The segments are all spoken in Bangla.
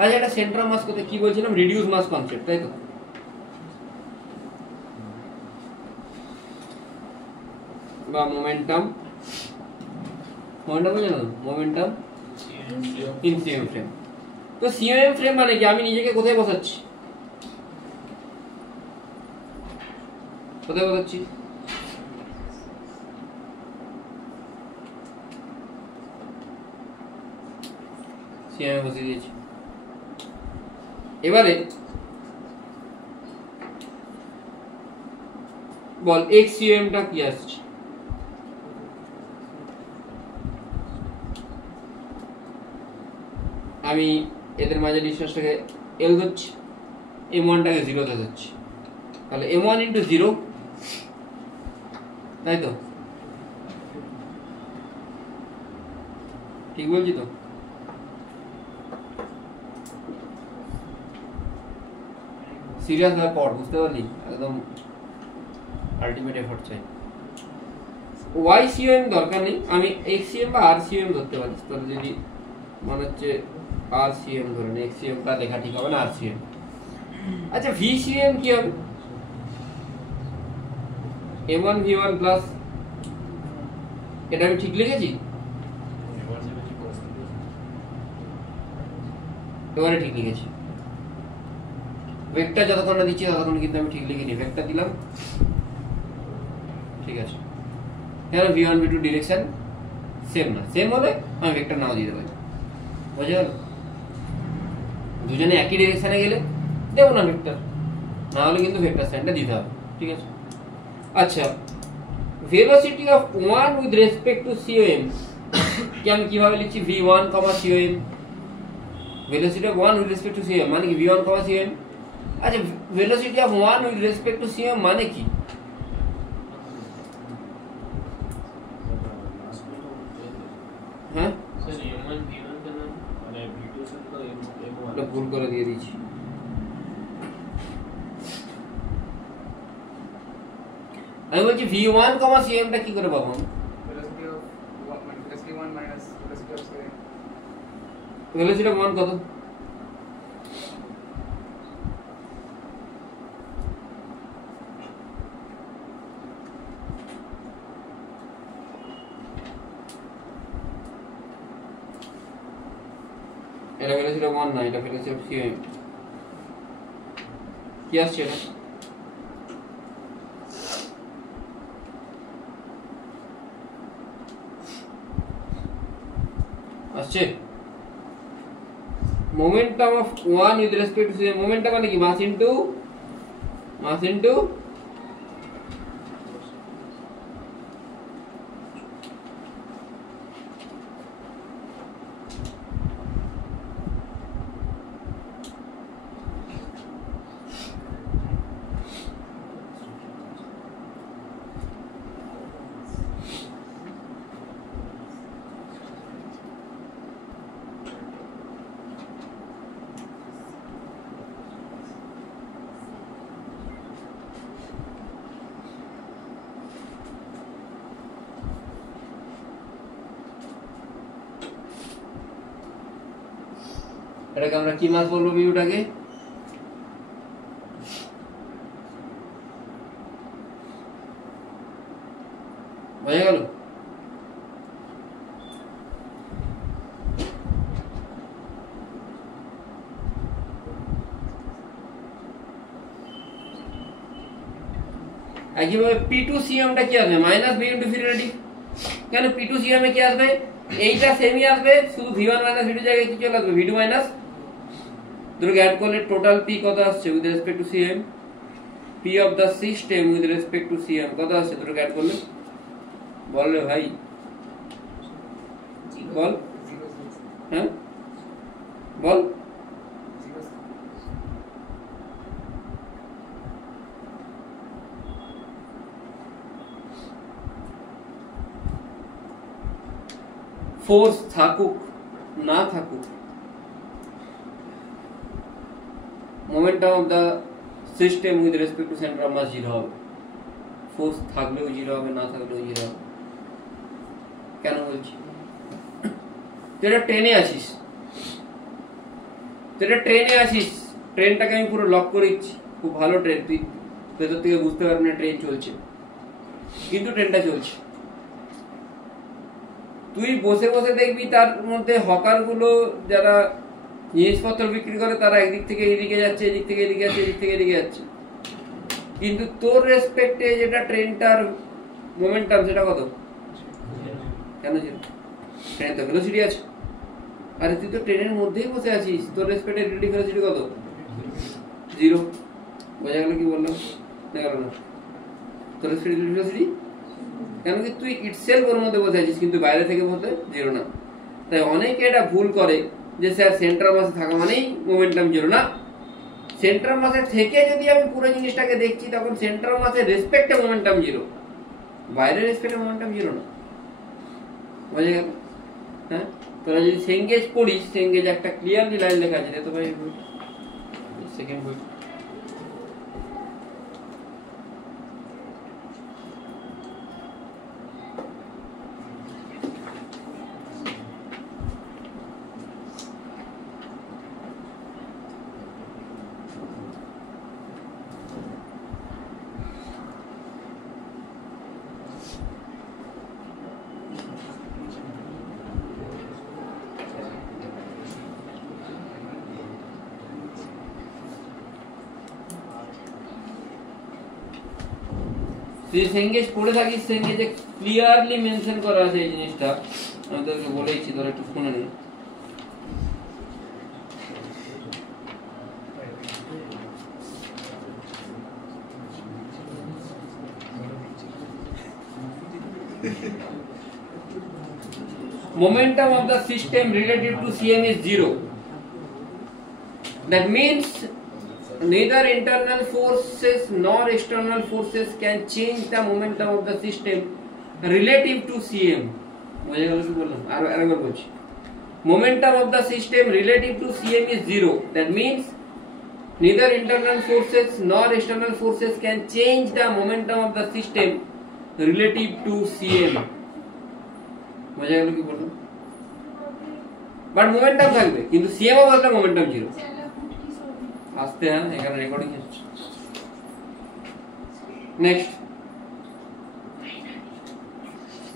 আচ্ছা, এটা সেন্টার মাস কোথায় কি বলছিলাম, রিডিউস মাস কনসেপ্ট, তাই তো? বা মোমেন্টাম বলে না, মোমেন্টাম ইন সিএম ফ্রেম। তো সিএম ফ্রেম মানে কি, আমি নিজেকে কোথায় বসাচ্ছি, কোথায় বসাচ্ছি? সিএম বসিয়ে দিয়েছি। এবারে বল এক্স সিএম টা কি আসছে? আমি এদের মাঝে ডিস্টেন্সটাকে এল ধরছি, m1 টাকে 0 তে ধরছি, তাহলে m1 ইনটু 0, তাই তো? ঠিক বলছি তো? সিরিয়াস হওয়ার পর বুঝতে পারলি, একদম আলটিমেট এফর্ট চাই। ওয়াই সিএম দরকার নেই, আমি এক্স সিএম বা আর সিএম ধরতে পারি। তাহলে যদি মনে হচ্ছে আর সিএম ধরেন, এক্স সিএম টা লেখা ঠিক হবে না, আর সিএম। আচ্ছা, ভি সিএম কি হবে? m1 v1 প্লাস, এটা আমি ঠিক লিখেছি? এবারে ঠিক লিখেছি। ভেক্টর যতক্ষণ না দিচ্ছি ততক্ষণ কিন্তু আমি ঠিক লিখিনি, ভেক্টর দিলাম, ঠিক আছে। এখানে v1 v2 ডিরেকশন সেম না, সেম হলে আমি ভেক্টর নাও দিতে পারি, বুঝে গেল? দুজনে একই ডিরেকশনে গেলে দেবো না ভেক্টর, না হলে কিন্তু ভেক্টর সাইনটা দিতে হবে, ঠিক আছে। আচ্ছা, velocity of 1 with respect to COM কি আমি কিভাবে লিখছি? v1, COM, velocity of 1 with respect to COM মানে কি v1, সিওএম। আচ্ছা, velocity of 1 with respect to COM মানে কি? হ্যাঁ ভুল করে দিয়ে দিয়েছি। আমি বলছি v1, সিএম টা কি করে পাবো? ভেলোসিটি অফ 1 কত? এটা ভেলোসিটি অফ 1 না, এটা ভেলোসিটি অফ সিএম। কি আসছে এটা? আসছে momentum of 1 with respect to CM. Momentum মানে কি? মাস ইনটু এটাকে আমরা কি মাস বলবো? ভিউটাকে হয়ে গেল। একইভাবে P2 সিএম টা কি আসবে? মাইনাস v ইনটু ভি রেডিক। কেন P2 সিএম এ কি আসবে? এইটা সেমই আসবে, শুধু v1 মাইনাস v2 জায়গায় কি চলে আসবে? v2 মাইনাস, দুটোকে অ্যাড করলে টোটাল p কত আসছে with respect to CM? p of the system with respect to CM কত আসছে? দুটোকে অ্যাড করলে বল রে ভাই, বল। হ্যাঁ বল। ফোর্স থাকুক না থাকুক, momentum of the system with respect to centre of mass 0 হবে। ফোর্স থাকলেও 0 হবে, না থাকলেও 0 হবে। কেন বলছি? তুই একটা ট্রেনে আসিস, ট্রেনটাকে আমি পুরো লক করে দিচ্ছি, খুব ভালো ট্রেন, তুই ভেতর থেকে বুঝতে পারবি না ট্রেন চলছে, কিন্তু ট্রেনটা চলছে। তুই বসে বসে দেখবি তার মধ্যে হকার গুলো যারা জিনিসপত্র বিক্রি করে তারা একদিক থেকে এদিকে যাচ্ছে, এদিক থেকে এদিকে যাচ্ছে, এদিক থেকে এদিকে যাচ্ছে, কিন্তু তোর রেসপেক্টে যেটা ট্রেনটার মোমেন্টাম সেটা কত? কেন ছিল? ট্রেন তো ভেলোসিটি আছে। আরে তুই তো ট্রেনের মধ্যেই বসে আছিস, তোর রেসপেক্টে রিলেটিভ ভেলোসিটি কত? 0। বোঝা গেল কি বললাম? না গেল না? তোর রেসপেক্টে রিলেটিভ ভেলোসিটি, কেন কি তুই ইটসেলফ ওর মধ্যে বসে আছিস, কিন্তু বাইরে থেকে বলতে 0 না। তাই অনেকে এটা ভুল করে যে স্যার সেন্ট্রাল মাসে থাকা মানেই মোমেন্টাম 0 না। সেন্ট্রাল মাসে থেকে যদি আমি পুরো জিনিসটাকে দেখছি তখন সেন্ট্রাল মাসের রেসপেক্টে মোমেন্টাম 0, বাইরের রেসপেক্টে মোমেন্টাম 0 না। বুঝে গেল? হ্যাঁ, তোরা যদি সেঙ্গেজ পড়িস, সেঙ্গেজ একটা ক্লিয়ারলি লাইন লেখা আছে, তো ভাই সেকেন্ড বই তুই সেঙ্গেজ পড়ে থাকিস, সেঙ্গেজে ক্লিয়ারলি মেনশন করা আছে এই জিনিসটা, আমি তোকে বলেইছি, তোরা একটু শুনে নে। Momentum of the system relative to Cm is 0. That means neither internal forces nor external forces can change the momentum of the system relative to Cm. বুঝে গেল কি বললাম? আর আরেকবার বলছি, momentum of the system relative to Cm is 0. That means neither internal forces nor external forces can change the momentum of the system relative to Cm. বুঝে গেল কি বললাম? বাট মোমেন্টাম থাকবে, কিন্তু Cm এর বদলে মোমেন্টাম 0 আসতে। হ্যাঁ, এখানে রেকর্ডিং হচ্ছে। Next,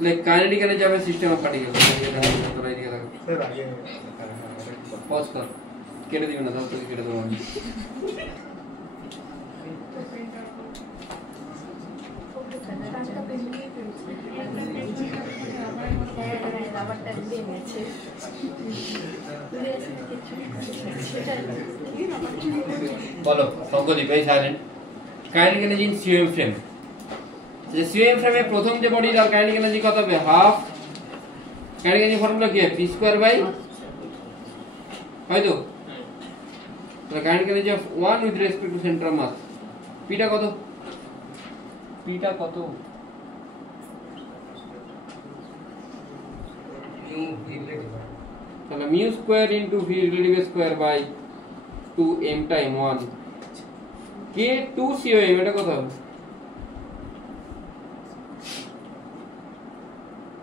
like kinetic energy of a system of particle. এটা তোরা এদিকে দেখো, স্যার আগে পজ কর, কেটে দিবেন না, তাহলে তোকে কেটে দেবো আমি। বলো সঙ্গদীপ, এই silent. Kinetic energy in COM frame. যে সিওএম ফ্রেমে প্রথম যে বডি তার কাইনেটিক এনার্জি কত হবে? হাফ। কাইনেটিক এনার্জি ফর্মুলা কি? p স্কয়ার বাই, হয়তো তাহলে kinetic energy of 1 with respect to centre of mass, পিটা কত? পিটা কত? তাহলে mu square into v relative square by 2m time 1 কে 2 সিওএম, এটা কত হবে?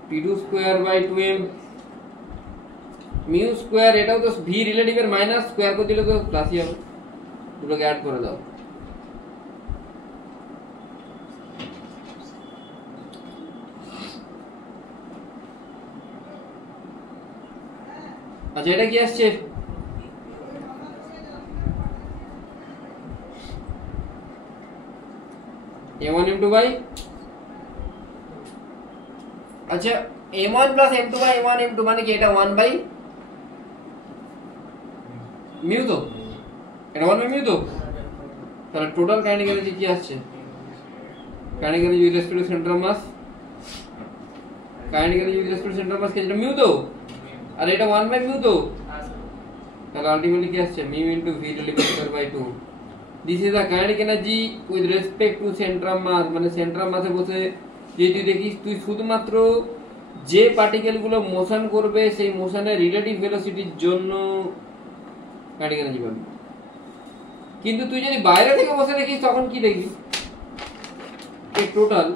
p2 square by 2m mu square, এটাও তো ভি রিলেটিভ এর মাইনাস, স্কয়ার করে দিলে তো প্লাসই হবে, দুটোকে অ্যাড করে দাও। আচ্ছা, এটা কি আসছে? m1 m2 বাই, আচ্ছা m1 plus m2 by m1 m2 মানে কি? এটা 1 বাই মিউ, তো এটা 1 বাই মিউ, তো তাহলে টোটাল কাইনেটিক এনার্জি কি আসছে? Kinetic energy with respect to centre of mass, kinetic energy with respect to centre of mass কি? এটা মিউ, তো আর এটা 1 বাই মিউ, তো তাহলে আলটিমেটলি কি আসছে? Mu into v relative square by 2। This is the kinetic energy with respect to centre of mass. মানে সেন্টার অফ মাসে বসে যে তুই দেখিস, তুই শুধুমাত্র যে পার্টিকেল গুলো মোশন করবে সেই মোশনের রিলেটিভ ভেলোসিটির জন্য কাইনেটিক এনার্জি পাবি। কিন্তু তুই যদি বাইরে থেকে বসে দেখিস তখন কি দেখবি? এই টোটাল,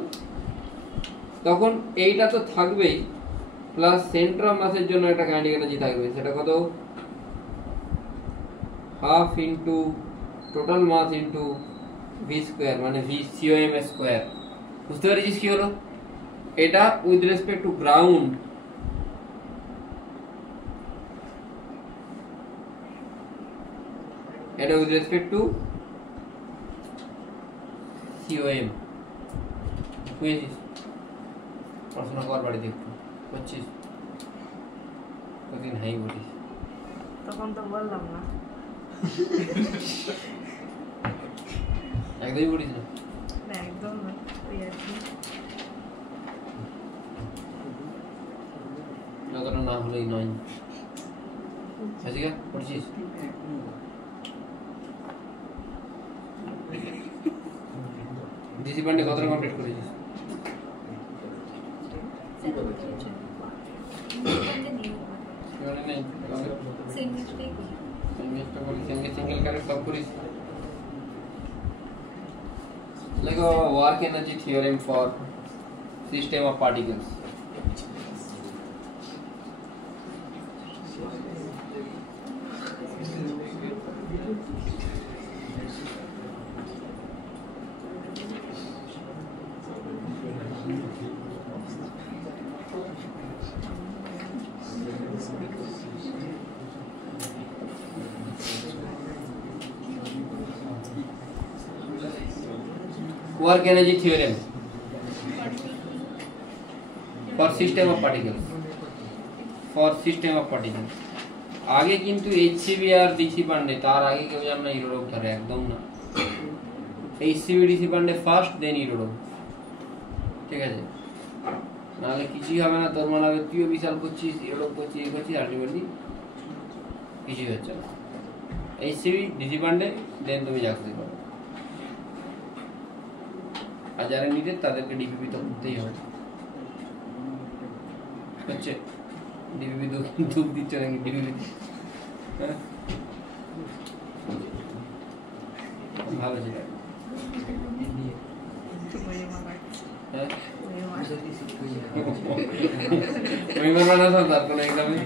তখন এইটা তো থাকবেই, প্লাস সেন্টার অফ মাসের জন্য একটা কাইনেটিক এনার্জি থাকবে, সেটা কত, half into total mass into v square, মানে ভি সিওএম স্কোয়ার। বুঝতে পেরেছিস কি হলো? এটা উইথ রেসপেক্ট টু গ্রাউন্ড, এটা উইথ রেসপেক্ট টু সিওএম। বুঝেছিস? পড়াশোনা কর বাড়িতে, একটু করছিস, কতদিন হাই বলিস, তখন তো বললাম না। একদমই বলিস না? না একদম না, ওই আর কি। যতটা না হলেই নয়। সাজিকা পড়ছিস? ডিসি পান্ডে কতটা কমপ্লিট করেছিস? সিঙ্গেল কারেক্ট সব করিস। লেখো work energy theorem for system of particles. Work energy theorem for system of particles, for system of particles। আগে কিন্তু এইচসিবি আর ডিসি পান্ডে, তার আগে কেউ জান না ইউরোপ ধরে, একদম না। এইচসিবি ডিসি পান্ডে ফার্স্ট, দেন ইউরোপ, ঠিক আছে? নাহলে কিছুই হবে না। তোর মনে হবে তুইও বিশাল করছিস, ইউরোপ করছিস, এই করছিস, আলটিমেটলি কিছুই হচ্ছে না। এইচসিবি ডিসি পান্ডে, দেন তুমি যা করতে পারো। আর যারা নিডেড তাদেরকে ডিপিপি তো করতেই হবে। হচ্ছে ডিপিপি ধূপ দিচ্ছে নাকি? ডিপিপি ভালো ছিল। তার কোনো এক্সামে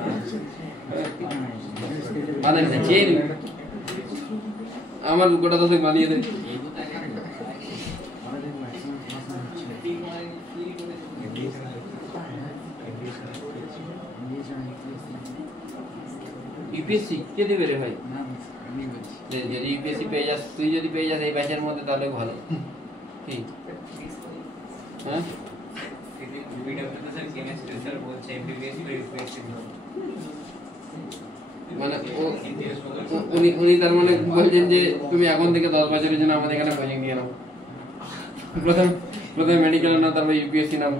আমার গোটা তো বানিয়ে দেয়। ইউপিএসসি কে দেবে রে ভাই? যদি ইউপিএসসি পেয়ে যাস, তুই যদি পেয়ে যাস এই ব্যাচের মধ্যে, তাহলে ভালো। ঠিক, হ্যাঁ? মানে উনি তার মানে বলছেন যে তুমি এখন থেকে 10 বছরের জন্য আমাদের এখানে কোচিং নিয়ে নাও। প্রথমে মেডিকেল নাও, তারপর ইউপিএসসি নাও।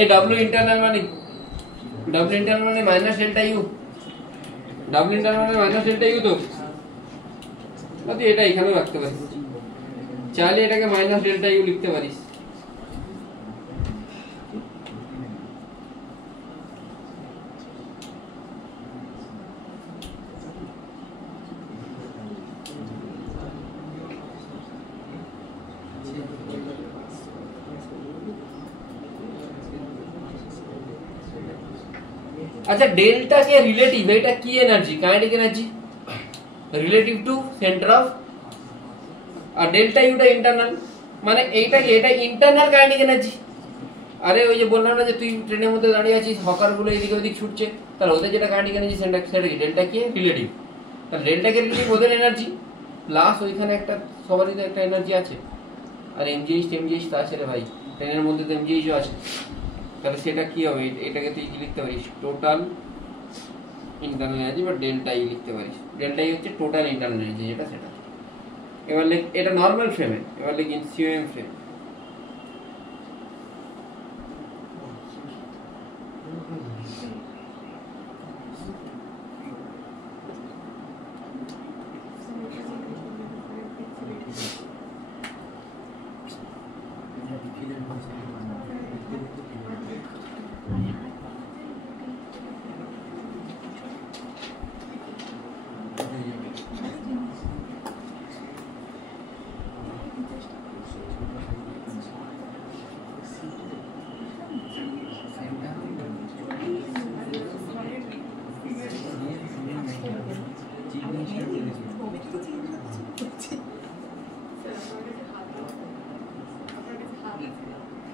এই ডাব্লিউ ইন্টারনাল মানে minus delta U. W internal মানে মাইনাস ডেল্টা ইউ। তো তুই এটা এখানেও রাখতে পারিস, চাইলে এটাকে মাইনাস ডেল্টা ইউ লিখতে পারিস। আচ্ছা, ডেল্টা কে রিলেটিভ, এটা কি energy? Kinetic energy relative to centre of, আর ডেল্টা ইউটা ইন্টারনাল, মানে এইটা কি? এটা ইন্টারনাল কাইনেটিক এনার্জি। আরে ওই যে বললাম না যে তুই ট্রেনের মধ্যে দাঁড়িয়ে আছিস, হকার গুলো এদিকে ওদিক ছুটছে, তাহলে ওদের যেটা কাইনেটিক এনার্জি সেটা কি? ডেল্টা কে রিলেটিভ। তাহলে ডেল্টা কে রিলেটিভ ওদের এনার্জি, প্লাস ওইখানে একটা সবারই তো একটা এনার্জি আছে। আর এমজিএইচ তো আছে রে ভাই, ট্রেনের মধ্যে তো এমজিএইচও আছে। তাহলে সেটা কি হবে? এটাকে তুই কি লিখতে পারিস? টোটাল ইন্টারনাল এনার্জি বা ডেল্টা ই লিখতে পারিস। ডেল্টা ই হচ্ছে টোটাল ইন্টারনাল এনার্জি, যেটা সেটা। এবার লিখ, এটা নর্মাল ফ্রেমে, এবার লিখ ইন সিওএম ফ্রেম।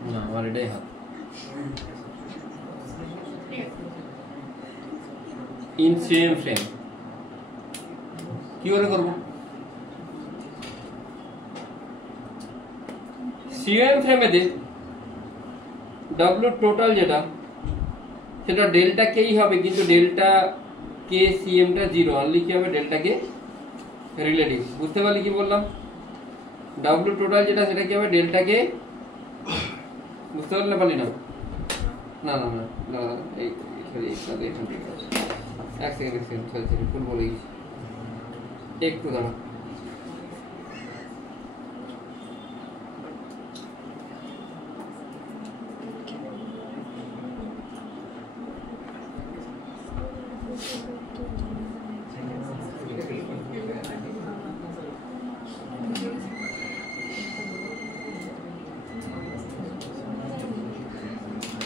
না আমার এটাই হাত ইন সেম ফ্রেম কি করে করব সিএম ফ্রেমেতে ডব্লিউ টোটাল যেটা সেটা ডেল্টা কেই হবে কিন্তু ডেল্টা কে সিএমটা 0 অনলি কি হবে ডেল্টা কে রিলেটিভ বুঝতে পারলি কি বললাম ডব্লিউ টোটাল যেটা সেটা কি হবে ডেল্টা কে বুঝতে পারলে পারলি না না না না না এই সরি এক সেকেন্ড সরি ফুল বলে গেছি একটু দাঁড়া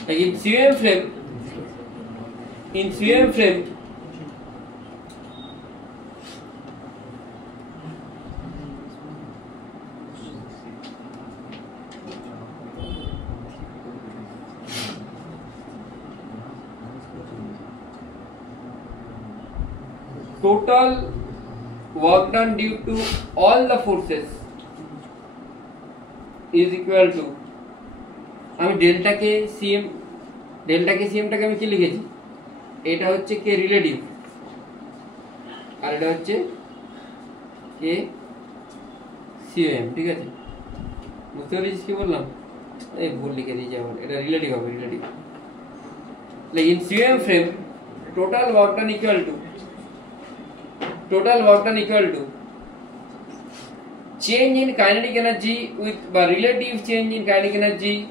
Like in CM frame, total work done due to all the forces is equal to আমি ডেল্টাকে সিএমটাকে আমি কি লিখেছি এটা হচ্ছে কে রিলেটিভ আর এটা হচ্ছে কে সিএম ঠিক আছে বুঝতে পেরেছিস কি বললাম এই ভুল লিখে দিয়েছি আবার এটা রিলেটিভ হবে relative like in CM frame total work done equal to change in kinetic energy with relative change in kinetic energy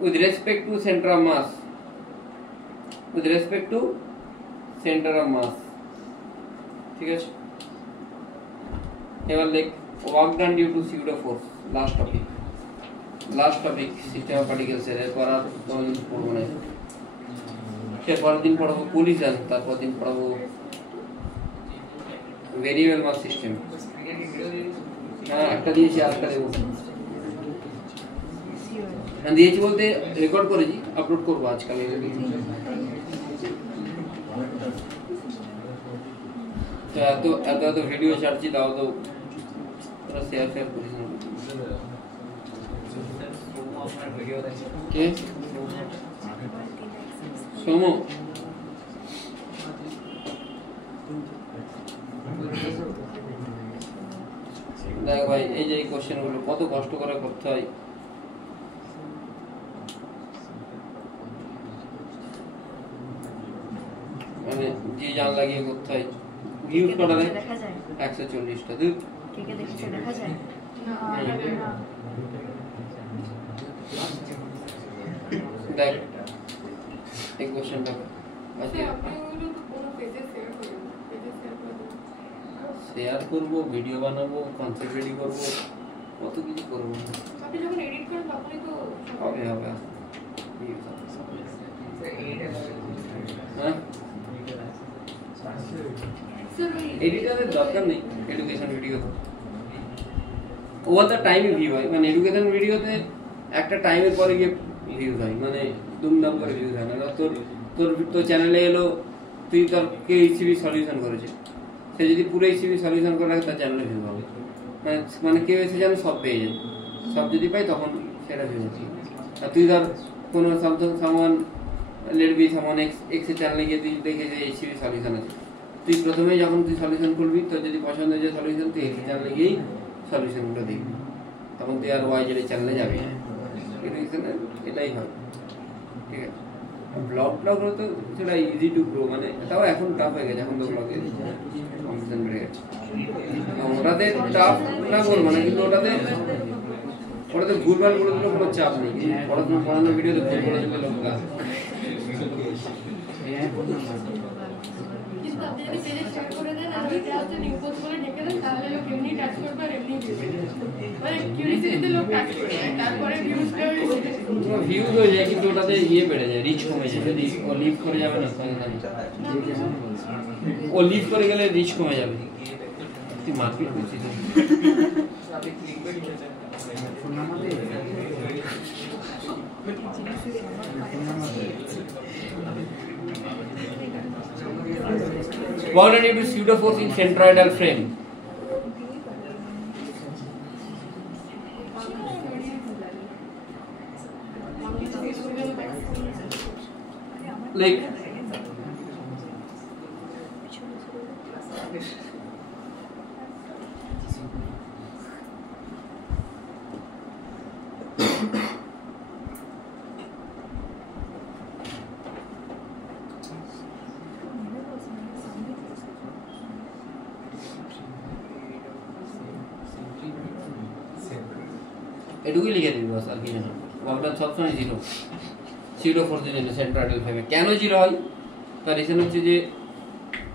with respect to center of mass ঠিক আছে এবার দেখ work done due to pseudo force last topic system of particles এরপর আর কোনদিন পড়বো না এরপরের দিন পড়াবো collision তারপর দিন পড়াবো variable mass system হ্যাঁ একটা দিয়েছি আরেকটা দেবো দিয়েছি বলতে রেকর্ড করেছি আপলোড করবো আজকাল তো এত ভিডিও ছাড়ছি তাও তো শেয়ার করিস না কে সোমো দেখ ভাই এই যে এই কোশ্চেন গুলো কত কষ্ট করে করতে হয় মানে যে জান লাগিয়ে করতে হয় ভিউজ করা যায় 140টা দূর কে কে দেখছে দেখা যায় না দেখ এই কোশ্চেনটা আচ্ছা শেয়ার করব ভিডিও বানাবো কনসেপ্ট রেডি করব কত কিছু করব আপনি যখন এডিট করেন তখনই তো হবে হ্যাঁ এডিটরের দরকার নেই এডুকেশন ভিডিও ওভার দ্য টাইমে ভিউ হয় মানে এডুকেশন ভিডিওতে একটা টাইমের পরে গিয়ে ভিউজ হয় মানে দুমদাম করে ভিউজ হয় না তোর চ্যানেলে এলো তুই তোর কে ইসিবি সলিউশন করেছে সে যদি পুরো ইসিবি সলিউশন করে রাখে তার চ্যানেলে ভিউ হবে মানে কেউ এসে যেন সব পেয়ে যায় সব যদি পাই তখন সেটা ভিউ হচ্ছে আর তুই ধর কোনো সামান এক্সের চ্যানেলে গিয়ে তুই দেখে যে ইসিবি সলিউশন আছে তুই প্রথমে যখন তুই সলিউশন করবি তোর যদি পছন্দ হয় যে সলিউশন তুই এক্স চ্যানেলে গিয়েই সলিউশনগুলো দেখবি তখন তুই আর ওয়াই জেড চ্যানেলে যাবি না এটাই হয় ঠিক আছে ব্লগ হলে তো সেটা ইজি টু গ্রো মানে তাও এখন টাফ হয়ে গেছে এখন তো ব্লগে কম্পিটিশন বেড়ে গেছে ওটাতে টাফ না বলবো না কিন্তু ওটাতে ভুলভাল বলে দিলে কোনো চাপ নেই পড়ানোর ভিডিওতে ভুল করে দিলে লোকরা কিন্তু আপনি যদি পেজে শেয়ার করে দেন আর ওই ক্লাসে লিংক পোস্ট করে ঢেকে দেন তাহলে লোক এমনি টাচ করবে আর এমনি মানে কিউরিসিটিতে লোক টাচ করবে তারপরে ভিউজ হয়ে যায় কিন্তু ওটাতে বেড়ে যায় রিচ কমে যায় যদি ও লিভ করে যাবে না ও লিভ করে গেলে রিচ কমে যাবে তুই মারপিট করছিস What are the pseudo force in centroidal frame? Like এটুকুই লিখে দিবি বাস, আর কিছু না। ওয়ার্কডান সবসময় জিরো, সিউডো ফোর্সের জন্য সেন্ট্রয়েডাল ফ্রেমে কেন জিরো হয়? তার রিজন হচ্ছে যে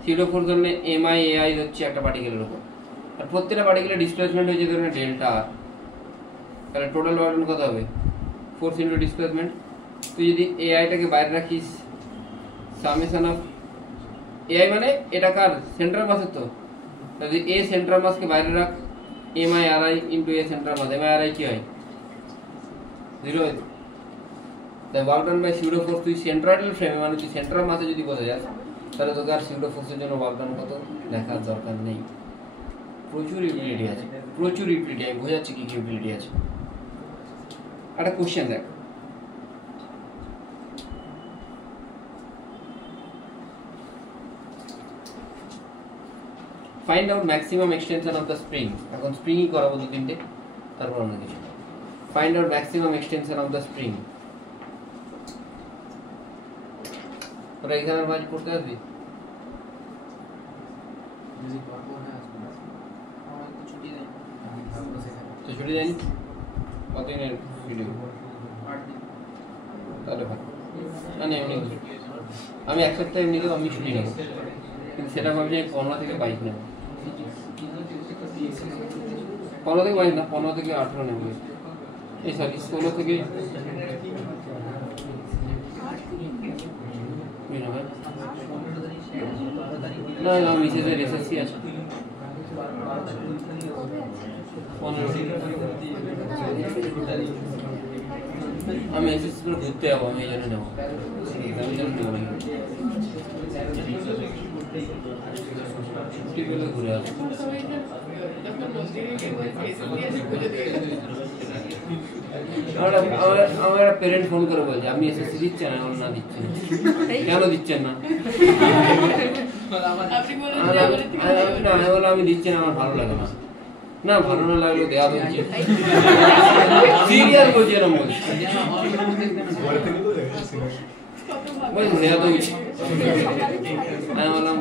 সিউডো ফোর্স জন্য এমআই এআই হচ্ছে একটা পার্টিকেলের উপর, আর প্রত্যেকটা পার্টিকেলের ডিসপ্লেসমেন্ট হয়েছে ধরুন ডেল্টা আর, তাহলে টোটাল ওয়ার্কডান কত হবে? Force into displacement. তুই যদি এআইটাকে বাইরে রাখিস, সামেশন অফ এআই মানে এটা কার সেন্ট্রাল মাসের, তো যদি এ সেন্ট্রাল মাসকে বাইরে রাখ, MI r I into a central mass, MI r I কি হয়? জিরো। তাই work done by pseudo force তুই সেন্ট্রয়েডাল ফ্রেমে মানে তুই সেন্ট্রাল মাসে যদি বসে যাস, তাহলে তোকে আর সিউডো ফোর্সের জন্য ওয়ার্ক ডান কত দেখার দরকার নেই। প্রচুর ইউটিলিটি আছে, প্রচুর ইউটিলিটি। আমি বোঝাচ্ছি কি কি ইউটিলিটি আছে। একটা কোশ্চেন দেখ, find out maximum extension of the spring. এখন স্প্রিংই করাবো দু তিনটে, তারপর অন্য কিছু। Find out maximum extension of the spring. তোরা এক্সামের মাঝে পড়তে আসবি? তো ছুটি দেয়নি? কতদিনের ভিডিও? তাহলে ভালো। না না এমনি আমি এক সপ্তাহ এমনিতেও আমি ছুটি নেবো, কিন্তু সেটা ভাবছি আমি 15 থেকে 22 নেব। 15 থেকে 22 না, 15 থেকে 18 নেব। এই সরি 16 থেকে না না মিসেসের এসএসসি আছে 15। আমি এসএসসি করে ঘুরতে যাবো, আমি এই জন্য নেবো, এক্সামের জন্য নেবো না। ছুটি পেলে ঘুরে আসবো। আমার পেরেন্ট ফোন করে বলছে আপনি এসএসসি দিচ্ছেন? আমার না দিচ্ছেন। কেন দিচ্ছেন না? আমি দিচ্ছি না, আমার ভালো লাগে না। না ভালো না লাগলো দেওয়া হচ্ছে, সিরিয়াস বলছি এরকম বলছি, দেওয়া তো উচিত। আমি বললাম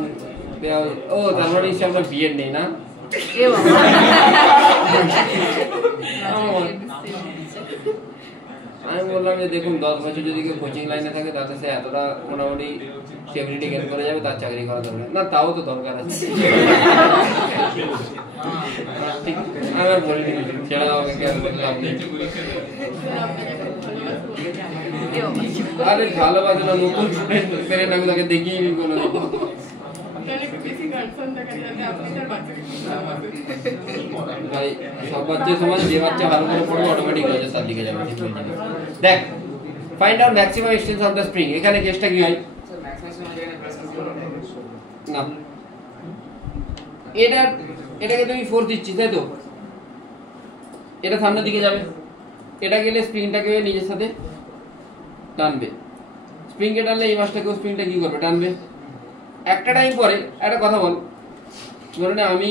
ও তার মানে আপনার বিয়ের নেই না? আমি বললাম যে দেখুন 10 বছর যদি কেউ কোচিং লাইনে থাকে তাতে সে এতটা মোটামুটি স্টেবিলিটি গেইন করে যাবে, তার চাকরি করা দরকার না। তাও তো দরকার আছে। আমি আর বলিনি ছেড়ে দাও, আরে ভালোবাসে না, নতুন পেরেন্ট আমি তাকে দেখিয়ে নি কোনো ভাই। সব বাচ্চা সমাজ, যে বাচ্চা ভালো করে পড়বে অটোমেটিক হয়ে যাবে, তার দিকে যাবে। দেখ find out maximum extension of the spring. এখানে কেসটা কি হয় না, এটাকে তুমি ফোর্স দিচ্ছি তাই তো, এটা সামনের দিকে যাবে, এটা গেলে স্প্রিংটাকে নিজের সাথে টানবে। স্প্রিংকে টানলে এই মাসটাকেও স্প্রিংটা কি করবে? টানবে। একটা টাইম পরে একটা কথা বল, ধরে নে আমি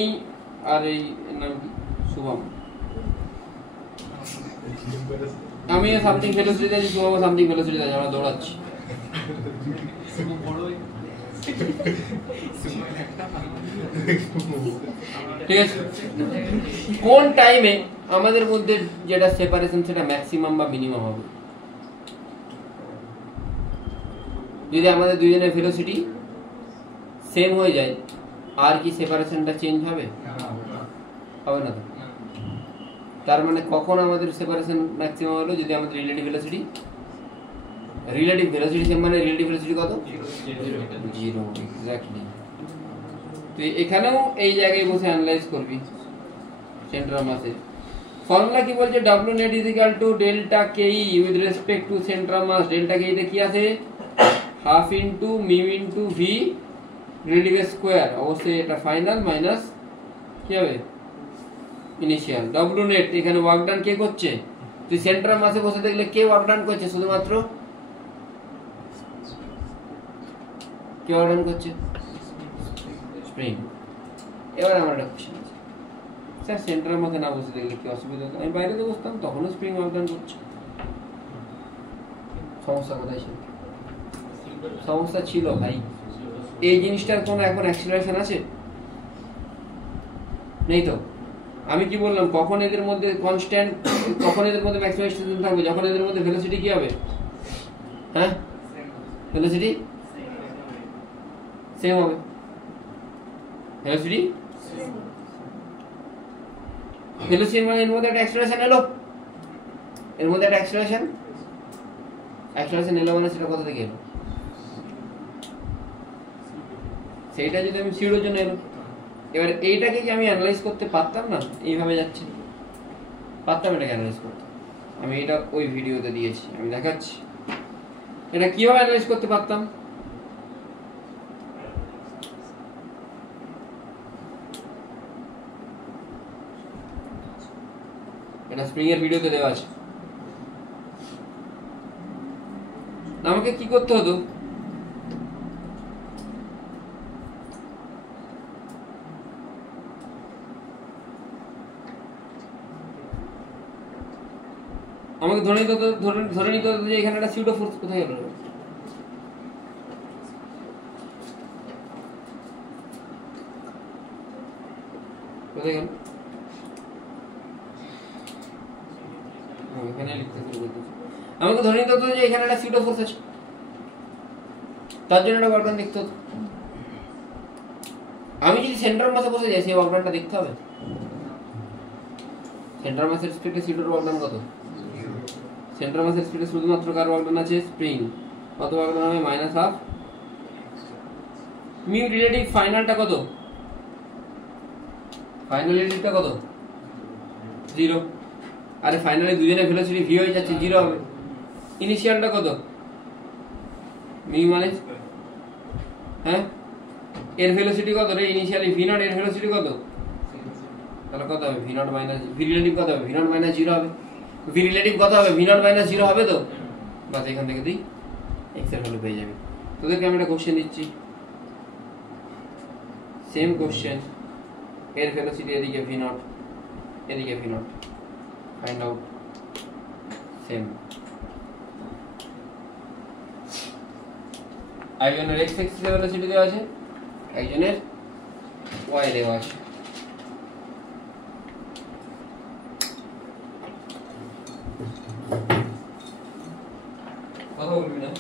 আর এই নাম কি শুভম, আমি সামথিং ভেলোসিটি আছে, শুভম সামথিং ভেলোসিটি আছে, আমরা দৌড়াচ্ছি। ঠিক আছে, কোন টাইমে আমাদের মধ্যে যেটা সেপারেশন সেটা ম্যাক্সিমাম বা মিনিমাম হবে? যদি আমাদের দুইজনের ভেলোসিটি সেম হয়ে যায়, আর কি সেপারেশনটা চেঞ্জ হবে? হবে না তো। তার মানে কখন আমাদের সেপারেশন ম্যাক্সিমাম হলো? যদি আমাদের রিলেটিভ ভেলোসিটি সেম, মানে রিলেটিভ ভেলোসিটি কত? 0 এক্স্যাক্টলি। তুই এখানেও এই জায়গায় বসে অ্যানালাইজ করবি সেন্টার অফ মাসে। ফর্মুলা কি বলছে, W net is equal to delta KE with respect to center of mass। delta KE তে কি আছে, half into mu into v relative square, অবশ্যই এটা ফাইনাল মাইনাস কি হবে ইনিশিয়াল। W net এখানে ওয়ার্ক ডান কে করছে, তুই সেন্টার অফ মাসে বসে দেখলে কে ওয়ার্ক ডান করছে, শুধুমাত্র কে ওয়ার্ক ডান করছে, স্প্রিং। এবার আমার একটা কোশ্চেন আছে, স্যার সেন্টারের মধ্যে না বসে দেখলে কি অসুবিধা হতো, আমি বাইরে তো বসতাম তখনও স্প্রিং ওয়ার্ক ডান করছে, সমস্যা কোথায় ছিল? সমস্যা ছিল ভাই এই জিনিসটার কোনো এখন অ্যাক্সিলারেশন আছে নেই তো। আমি কি বললাম, কখন এদের মধ্যে কনস্ট্যান্ট, কখন এদের মধ্যে ম্যাক্সিমাম এক্সটেনশন থাকবে, যখন এদের মধ্যে ভেলোসিটি কি হবে, হ্যাঁ ভেলোসিটি সেম হবে, ভেলোসিটি ভেলোসিটি মানে এর মধ্যে একটা অ্যাক্সিলারেশন এলো, এর মধ্যে একটা অ্যাক্সিলারেশন এলো মানে সেটা কোথা থেকে এলো, সেইটা যদি আমি সিউডোর জন্য এলো। এবার এইটাকে কি আমি অ্যানালাইজ করতে পারতাম না, এইভাবে যাচ্ছে পারতাম এটাকে অ্যানালাইজ করতে, আমি এটা ওই ভিডিওতে দিয়েছি, আমি দেখাচ্ছি এটা কিভাবে অ্যানালাইজ করতে পারতাম। এটা স্প্রিং এর ভিডিওতে দেওয়া আছে। আমাকে কি করতে হতো, আমাকে ধরে নিতে হতো যে এখানে একটা সিউডো ফোর্স কোথায় গেল, কোথায় গেল, এখানে লিখতে শুরু করতেছি। আমাকে ধরে নিতে হতো যে এখানে একটা সিউডো ফোর্স আছে, তার জন্য একটা ওয়ার্ক দেখতে হতো। আমি যদি সেন্টার মাসে বসে যাই সেই ওয়ার্কটা দেখতে হবে, সেন্টার মাসের স্পিডে সিউডোর ওয়ার্ক কত, সেন্টার মাসের স্পিডে শুধুমাত্র কার ওয়ার্ক আছে, স্প্রিং, কত ওয়ার্ক হবে মাইনাস হাফ মিউ রিলেটিভ ফাইনালটা কত, ফাইনাল রিলেটিভটা কত 0, আরে ফাইনালি দুজনের ভেলোসিটি ভি হয়ে যাচ্ছে 0 হবে, ইনিশিয়ালটা কত মিউ মানে হ্যাঁ এর ভেলোসিটি কত রে, ইনিশিয়ালি ভি নট, এর ভেলোসিটি কত, তাহলে কত হবে V naught minus V relative কত হবে, ভি নট মাইনাস 0 হবে, ভি রিলেটিভ কত হবে ভি নট মাইনাস 0 হবে তো, বাস এখান থেকে তুই এক্স এর ভ্যালু পেয়ে যাবি। তোদেরকে আমি একটা কোশ্চেন দিচ্ছি, সেম কোশ্চেন, এর ভেলোসিটি এদিকে ভি নট, এদিকে V naught, find out same. একজনের এক্স এক্সিসে ভেলোসিটি দেওয়া আছে, একজনের ওয়াই দেওয়া আছে। কথা বলবি না,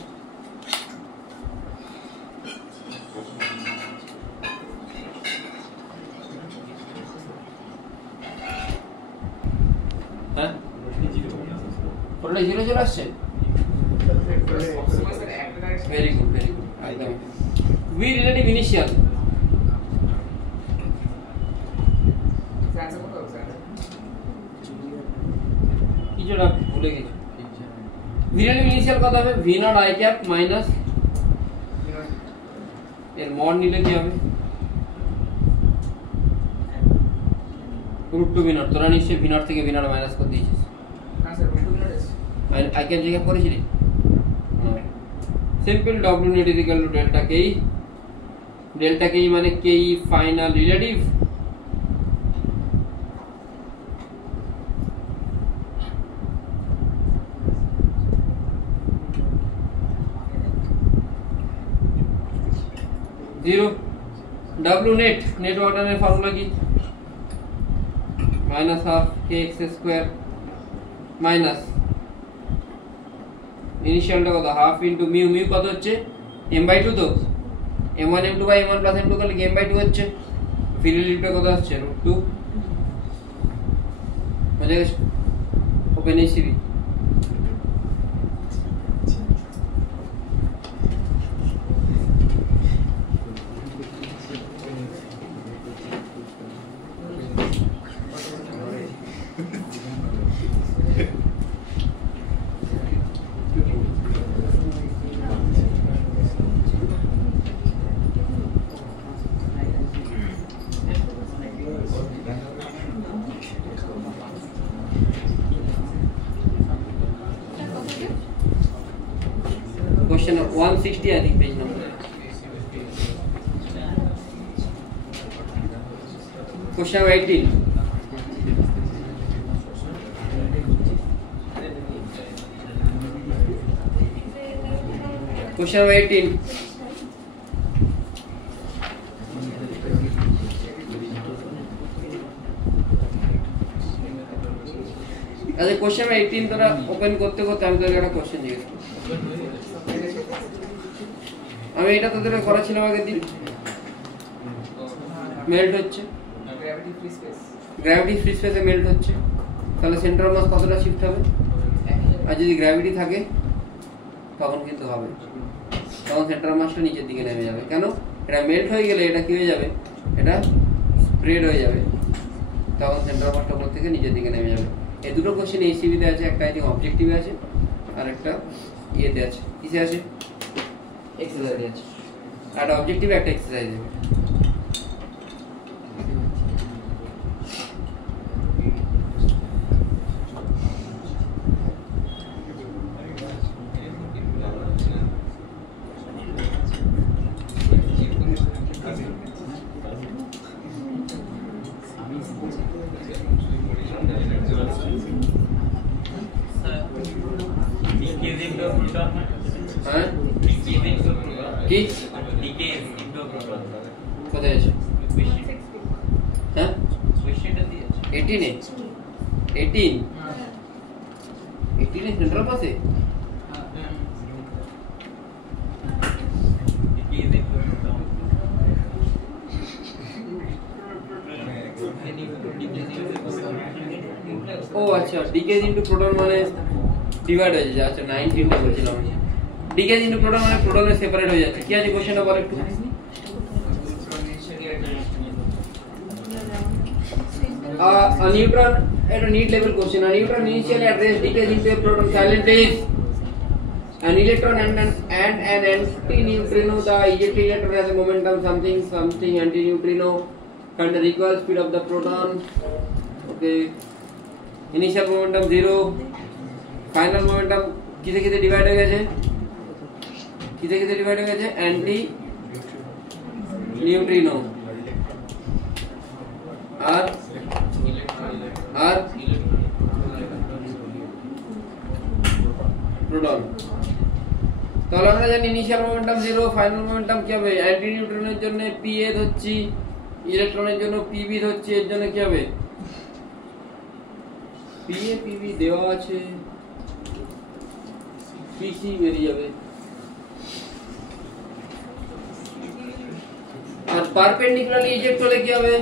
হ্যাঁ পুরোটা 0 চলে আসছে, ভেরি গুড একদম। ভি রিলেটিভ ইনিশিয়াল কিছুটা ভুলে গেছি, ভি রিলেটিভ ইনিশিয়াল কত হবে, V naught I cap minus এর মড নিলে কি হবে √2 ভি নট, তোরা নিশ্চয়ই ভি নট থেকে ভি নট মাইনাস করে দিয়েছিস, আই ক্যাপ জিজ্ঞাসা করেছিলি, simple W net is equal to delta KE, delta KE মানে KE final relative zero. W net net ওয়ার্কের ফর্মুলা কি, minus half kx square minus ইনিশিয়ালটা কত হাফ ইনটু মিউ, মিউ কত হচ্ছে m/2, তো m1 m2 by m1 plus m2 করলে m/2 হচ্ছে, ভি রিলেটিভটা কত আসছে √2, বুঝে গেছো, open এইচসিবি। Question 160, I think, page number. Question 18. Question 18. আচ্ছা, কোশ্চেন 18 তোরা ওপেন করতে করতে আমি তোকে একটা কোশ্চেন জিজ্ঞেস করব। আমি এটা তোদের করেছিলাম আগের দিন। মেল্ট হচ্ছে, গ্র্যাভিটি ফ্রি স্পেসে মেল্ট হচ্ছে, তাহলে সেন্টার অফ মাস কতটা শিফট হবে? আর যদি গ্র্যাভিটি থাকে তখন কিন্তু হবে, তখন সেন্টার অফ মাসটা নিচের দিকে নেমে যাবে। কেন? এটা মেল্ট হয়ে গেলে এটা কি হয়ে যাবে? এটা স্প্রেড হয়ে যাবে, তখন সেন্টার অফ মাসটা উপর থেকে নিচের দিকে নেমে যাবে। এই দুটো কোশ্চেন এইচসিবিতে আছে, একটা আই থিঙ্ক অবজেক্টিভে আছে আর একটা ইয়েতে আছে। কিসে আছে? এক্সারসাইজে আছে। একটা অবজেক্টিভে, একটা এক্সারসাইজে। কি কোথায় আছে? হ্যাঁ 18 সেন্টার পাশে। ও আচ্ছা, ডিকেজ ইনটু প্রোটন মানে ডিভাইড হয়ে যাচ্ছে। আচ্ছা 19 টা বলছিলাম। ডিকেজ ইনটু প্রোটন মানে প্রোটনে সেপারেট হয়ে যাচ্ছে। কি আছে কোশ্চেনটা বল একটু। A neutron at a need level question. A neutron initially addressed decays into a proton silent is an electron and an anti-neutrino. The ejected electron has a momentum something anti-neutrino. Find the recoil speed of the proton. Okay. Initial momentum 0. Final momentum किसे किसे डिवाइड हो गया है? किसे किसे डिवाइड हो गया है? anti-neutrino. আর প্রোটন। তাহলে আমরা জানি ইনিশিয়াল মোমেন্টাম 0, ফাইনাল মোমেন্টাম কি হবে? অ্যান্টি নিউট্রনের জন্য PA ধরছি, ইলেকট্রনের জন্য PB ধরছি, এর জন্য কি হবে? PA PB দেওয়া আছে, PC বেরিয়ে যাবে। আর পারপেন্ডিকুলারলি ইজেক্ট হলে কি হবে?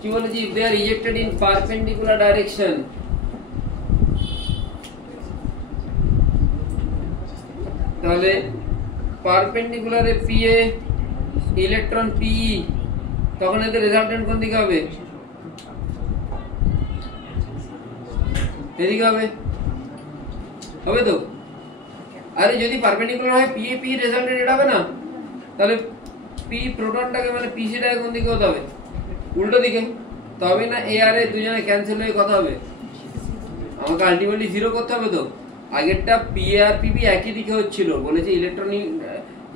কি বলেছি? they are ejected in perpendicular direction. তাহলে পারপেন্ডিকুলারে PA, ইলেকট্রন PE, তখন এদের রেজাল্টেন্ট কোন দিকে হবে? এদিকে হবে, হবে তো? আরে যদি পারপেন্ডিকুলার হয় PA PE রেজাল্টেন্ট এটা হবে না? তাহলে P প্রোটনটাকে মানে PC টাকে কোন দিকে হতে হবে? উল্টো দিকে। তবে না এ আর এ দুজনে ক্যান্সেল হয়ে কথা হবে। আমাকে আলটিমেটলি 0 করতে হবে তো। আগেরটা PA আর PB একই দিকে হচ্ছিল, বলেছে ইলেকট্রন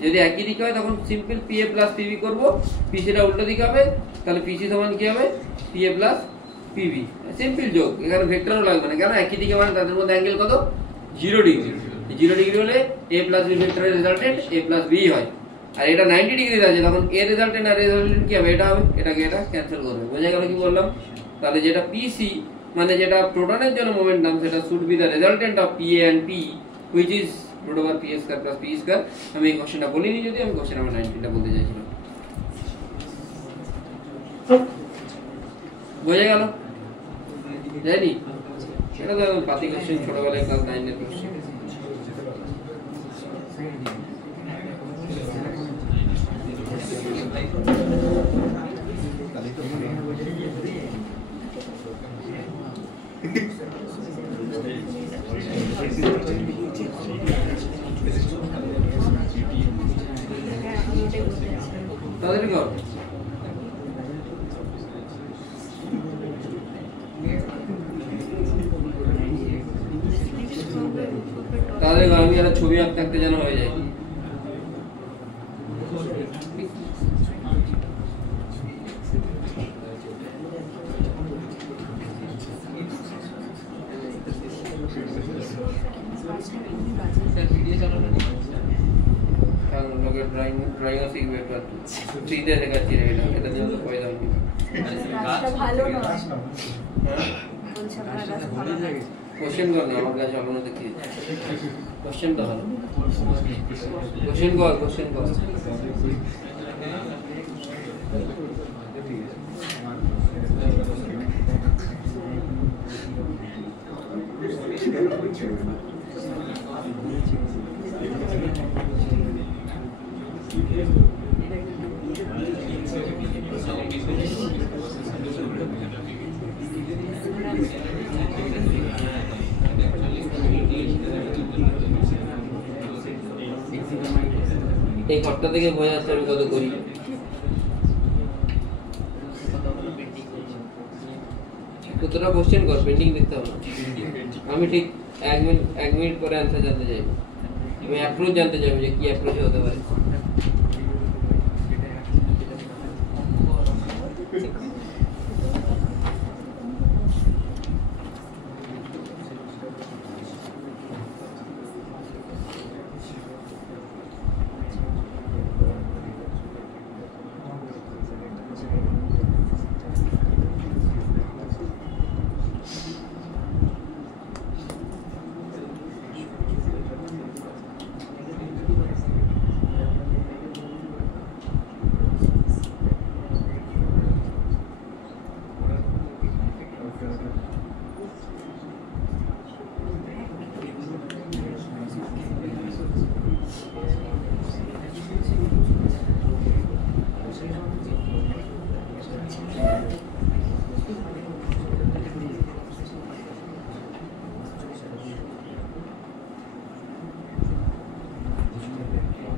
যদি একই দিকে হয় তখন সিম্পল PA প্লাস PB করব, PC টা উল্টো দিকে হবে, তাহলে PC সমান কি হবে? PA plus PB। সিম্পল যোগ, এখানে ভেক্টরও লাগবে না। কেন? একই দিকে মানে তাদের মধ্যে অ্যাঙ্গেল কত? 0 ডিগ্রি। 0 ডিগ্রি হলে A প্লাস B ভেক্টরের রেজাল্টেন্ট A প্লাস B হয়। আর এটা 90 ডিগ্রি আছে, তখন এ রেজাল্টেন্ট আর রেজাল্টেন্ট কি হবে? এটা হবে, এটাকে এটা ক্যান্সেল করবে। বোঝা গেল কি বললাম? তাহলে যেটা PC মানে যেটা প্রোটনের জন্য মোমেন্টাম, সেটা should be the resultant of PA and P which is root over PA square plus PE square। আমি এই কোশ্চেনটা বলিনি, যদি আমি কোশ্চেন নাম্বার 19টা বলতে চাইছিলাম। বোঝা গেল? জানি সেটা তো পাতি কোশ্চেন, ছোটবেলায় ক্লাস 9 এর কোশ্চেন। তাদের কর তাদের আমি একটা ছবি আঁকতে আঁকতে যেন হয়ে যায়। ড্রয়িং শিখবে একটু ফ্রিতে দেখাচ্ছি রে, এটা দিয়ে তো পয়সা নেই। রাস্তা ভালো নয় বলছে আপনার রাস্তা ভালো নয়। কোশ্চেন কর না, আমার কাছে ভালো না দেখি কোশ্চেন তো ভালো। কোশ্চেন কর এই ঘরটা থেকে বোঝা যাচ্ছে আমি কত করি। কতটা কোশ্চেন কর, পেন্ডিং দেখতে হবে না। আমি ঠিক 1 মিনিট পরে অ্যান্সার জানতে চাইবো, আমি অ্যাপ্রোচ জানতে চাইবো যে কি অ্যাপ্রোচ হতে পারে।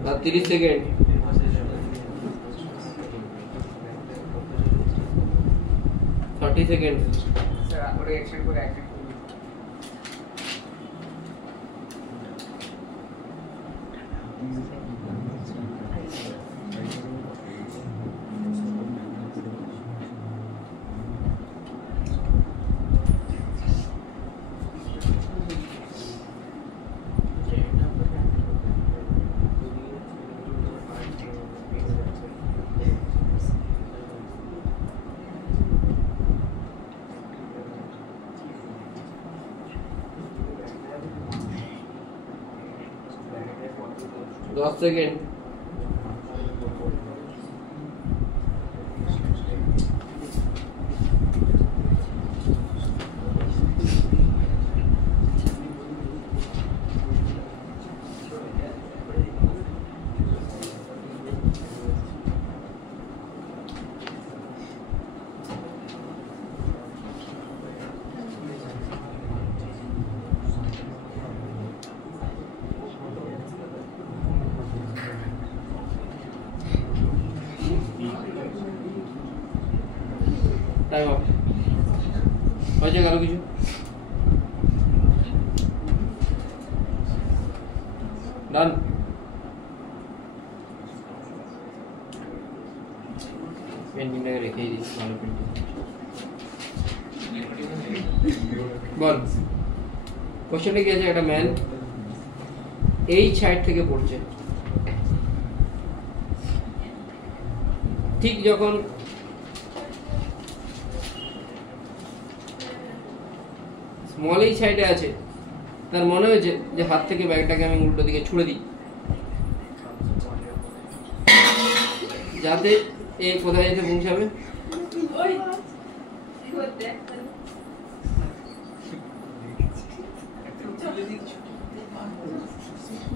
আর 30 সেকেন্ড। 30 সেকেন্ড। স্যার ওরে অ্যাকশন করে অ্যাকশন दस सेकेंड। टाइम अप हो जाएगा आरो কিছু ডান পেন্টিংটাকে রেখেই দিই ভালো পেন্টিং বল কোশ্চেনটা কি আছে একটা ম্যান এই সাইড থেকে পড়ছে ঠিক যখন স্মল এই সাইডে আছে তার মনে হয়েছে যে হাত থেকে ব্যাগটাকে আমি উল্টো দিকে ছুঁড়ে দিই যাতে এ কোথায় যেতে পৌঁছাবে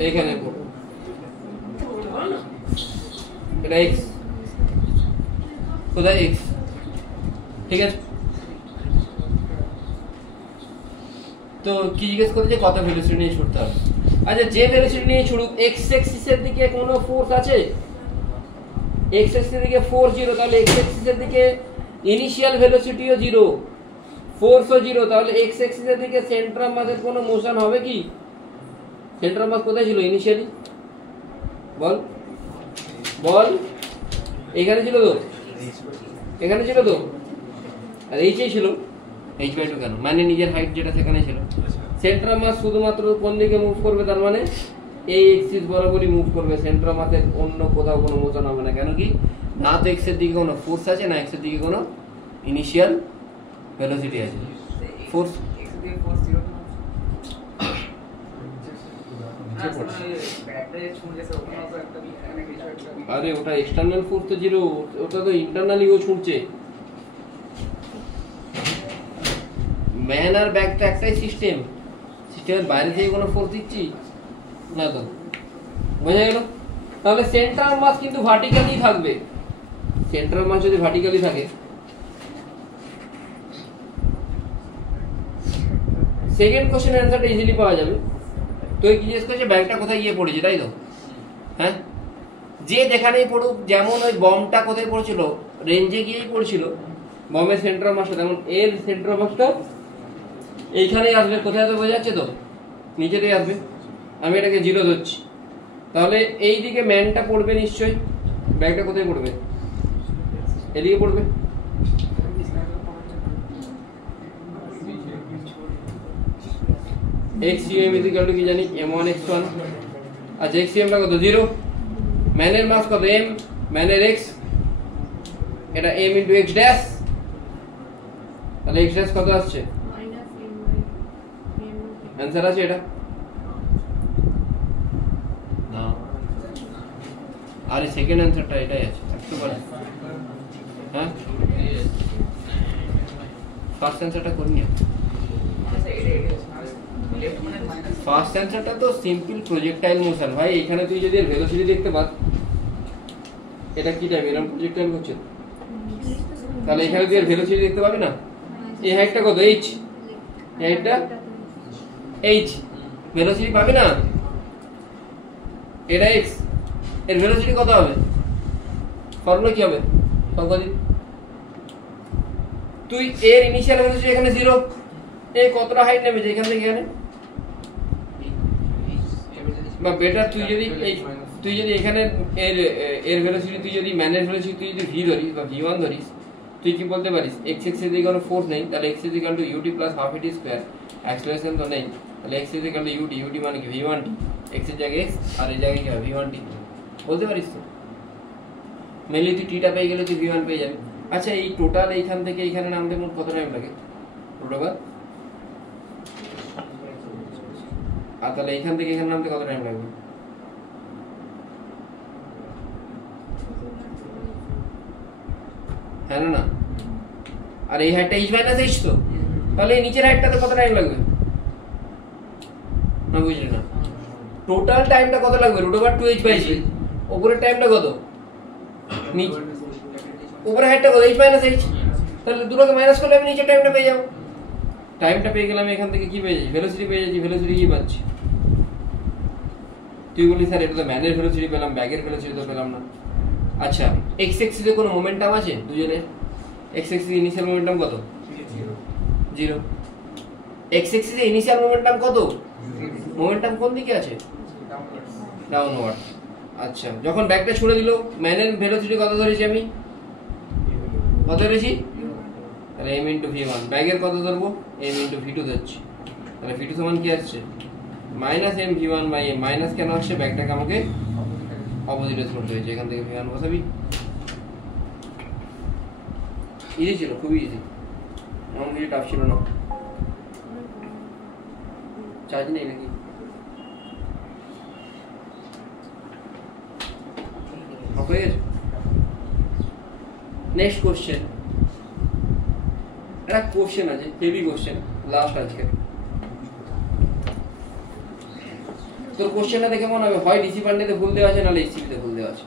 এইখানে এটা এক্স কোথায় এক্স ঠিক আছে তো কি জিজ্ঞেস করছে কত ভেলোসিটি নিয়ে ছুটতে হবে। আচ্ছা যে ভেলোসিটি নিয়ে ছুটুক এক্স অ্যাক্সিসের দিকে কোনো ফোর্স আছে, এক্স অ্যাক্সিসের দিকে ফোর্স 0, তাহলে এক্স অ্যাক্সিসের দিকে ইনিশিয়াল ভেলোসিটিও 0, ফোর্সও 0, তাহলে এক্স অ্যাক্সিসের দিকে সেন্টার অফ মাসের কোনো মোশন হবে কি? সেন্টার অফ মাস কোথায় ছিল ইনিশিয়ালি? বল বল, এখানে ছিল তো, এখানে ছিল তো, আর এইচেই ছিল, h/2 কেন? মানে নিজের হাইট যেটা সেখানে ছিল। সেন্টার অফ মাস শুধুমাত্র কোন দিকে মুভ করবে, তার মানে এই এক্সিস বরাবরই মুভ করবে, সেন্টার অফ মাসের অন্য কোথাও কোনো মোশন হবে না। কেন কি? না তো এক্স এর দিকে কোনো ফোর্স আছে, না এক্স এর দিকে কোনো ইনিশিয়াল ভেলোসিটি আছে। ফোর্স আরে ওটা এক্সটার্নাল ফোর্স তো 0, ওটা তো ইন্টারনালি ও ছুটছে। ম্যান আর ব্যাক তো একটাই সিস্টেম, সিস্টেমের বাইরে থেকে কোনো ফোর্স দিচ্ছি না তো, বোঝা গেল? তাহলে সেন্টার অফ মাস কিন্তু ভার্টিক্যালি থাকবে। সেন্টার অফ মাস যদি ভার্টিক্যালি থাকে, সেকেন্ড কোশ্চেনের অ্যান্সারটা ইজিলি পাওয়া যাবে। তো কি জিজ্ঞেস করছে ব্যাগটা কোথায় গিয়ে পড়েছে, তাই তো? হ্যাঁ, যে যেখানেই পড়ুক, যেমন ওই বমটা কোথায় পড়েছিল, রেঞ্জে গিয়েই পড়েছিল বমের সেন্টার অফ মাসটা, তেমন এর সেন্টার অফ মাসটা এইখানেই আসবে। কোথায় আসবে বোঝা যাচ্ছে তো? নিচেতেই আসবে। আমি এটাকে 0 ধরছি, তাহলে এই দিকে ম্যানটা পড়বে নিশ্চয়ই। ব্যাগটা কোথায় পড়বে? এদিকে পড়বে। xum = কি জানি m1 x1। আচ্ছা xum টা কত? 0। ম্যানের মাস কত? m, ম্যানের x, এটা m * x ড্যাশ, তাহলে x ড্যাশ কত আসছে? आंसर আছে এটা না, আরে সেকেন্ড आंसरটা এটাই আছে একটু বল। হ্যাঁ ফার্স্ট आंसरটা কোন নিয়ে? ফার্স্ট आंसरটা তো সিম্পল প্রজেক্টাইল মোশন ভাই। এখানে তুই যদি ভেলোসিটি দেখতে পাস, এটা কি টাইম এরকম প্রজেক্টাইল করছে, তাহলে এখানে তুই ভেলোসিটি দেখতে পাবি না। এই হাইটটা কত? h, এই হাইটটা h, ভেলোসিটি পাবি না। এটা x, এর ভেলোসিটি কত হবে? ফর্মুলা কি হবে? সংখ্যাদি তুই এর ইনিশিয়াল ভেলোসিটি এখানে 0, এই কতটা হাইট নেমেছে এখান থেকে এখানে, বা বেটার তুই যদি এখানে এর ভেলোসিটি, তুই যদি ম্যানের ভেলোসিটি তুই যদি v ধরিস বা v1 ধরিস, তুই কি বলতে পারিস x এর দিকে কোনো ফোর্স নেই, তাহলে x ut + ½ at², অ্যাক্সেলারেশন তো নেই, তাহলে x ut মানে কি v1t, x এর জায়গায় x আর এই জায়গায় কি হবে v1t, বলতে পারিস তো। মেনলি তুই টিটা পেয়ে গেলে তুই v1 পেয়ে যাবি। আচ্ছা এই টোটাল এইখান থেকে এইখানে নামতে মোট কত টাইম লাগে টোটাল? আর তাহলে এইখান থেকে এখানে নামতে কত টাইম লাগবে? হ্যাঁ না? আর এই হাইটটা h - h তো, তাহলে এই নিচের হাইটটাতে কত টাইম লাগবে? না বুঝলি না? টোটাল টাইমটা কত লাগবে? √2h/g। উপরের টাইমটা কত? নিচে উপরের হাইটটা কত? h - h। তাহলে দুটোকে মাইনাস করলে আমি নিচের টাইমটা পেয়ে যাব। টাইমটা পেয়ে গেলাম, এখান থেকে কি পেয়ে যাচ্ছি? ভেলোসিটি পেয়ে যাচ্ছি। ভেলোসিটি কি পাচ্ছি? তুই বলি স্যার এটা তো ম্যানের ভেলোসিটি পেলাম, ব্যাগের ভেলোসিটি তো পেলাম না। আচ্ছা x অ্যাক্সিসে কোনো মোমেন্টাম আছে দুজনের? x অ্যাক্সিসে ইনিশিয়াল মোমেন্টাম কত? 0। x অ্যাক্সিসে ইনিশিয়াল মোমেন্টাম কত? মোমেন্টাম কোন দিকে আছে? ডাউনওয়ার্ড। আচ্ছা যখন ব্যাগটা ছুড়ে দিল, ম্যানের ভেলোসিটি কত ধরেছি আমি? কত ধরেছি? তাহলে m * v1। ব্যাগের কত ধরবো? m * v2 ধরছি। তাহলে v2 সমান কি আসছে? -m v1/m। মাইনাস কেন আসছে? ব্যাগটাকে আমাকে অপোজিটে করতে হয়েছে, এখান থেকে v1 বসাবি। ইজি ছিল, খুবই ইজি, এমন কিছু টাফ ছিল না। চার্জ নেই নাকি? হয়ে গেছে। নেক্সট কোশ্চেন, একটা কোশ্চেন আছে, হেভি কোশ্চেন, লাস্ট আজকে। তোর কোশ্চেনটা দেখে মনে হবে হয় ডিসি পান্ডেতে ভুল দেওয়া আছে, নাহলে এসসিবিতে ভুল দেওয়া আছে,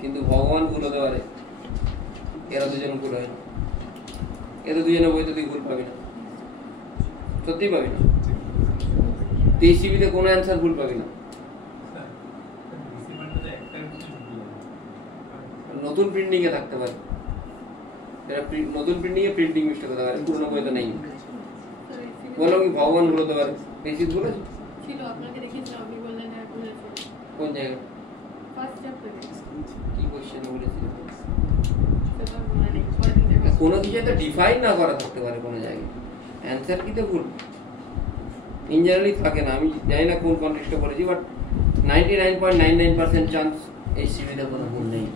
কিন্তু ভগবান ভুল হতে পারে, এরা দুজন ভুল হয় না। এরা দুজনে বইতে তুই ভুল পাবি না। সত্যি পাবি না। 23 সিবিতে কোনো অ্যান্সার ভুল পাবি না। নতুন প্রিন্টিং এ থাকতে পারে, এরা নতুন প্রিন্টিং এ প্রিন্টিং মিস্টেক হতে পারে, পুরনো বইতে নেই। বলো কি ভগবান বলতে পারে বেশি বলেছে ছিল আপনাকে দেখিয়েছিলাম, আপনি বললেন হ্যাঁ বলেছে। কোন জায়গায় ফার্স্ট চ্যাপ্টারে কি কোশ্চেন বলেছিল? সেটা মনে নেই, পরের দিন দেখো। কোনো কিছু একটা ডিফাইন না করা থাকতে পারে কোনো জায়গায়, অ্যান্সার কি তো ভুল ইন জেনারেলি থাকে না। আমি জানি না কোন কন্টেক্সটে পড়েছি, বাট 99.99% চান্স এই সিভিতে কোনো ভুল নেই।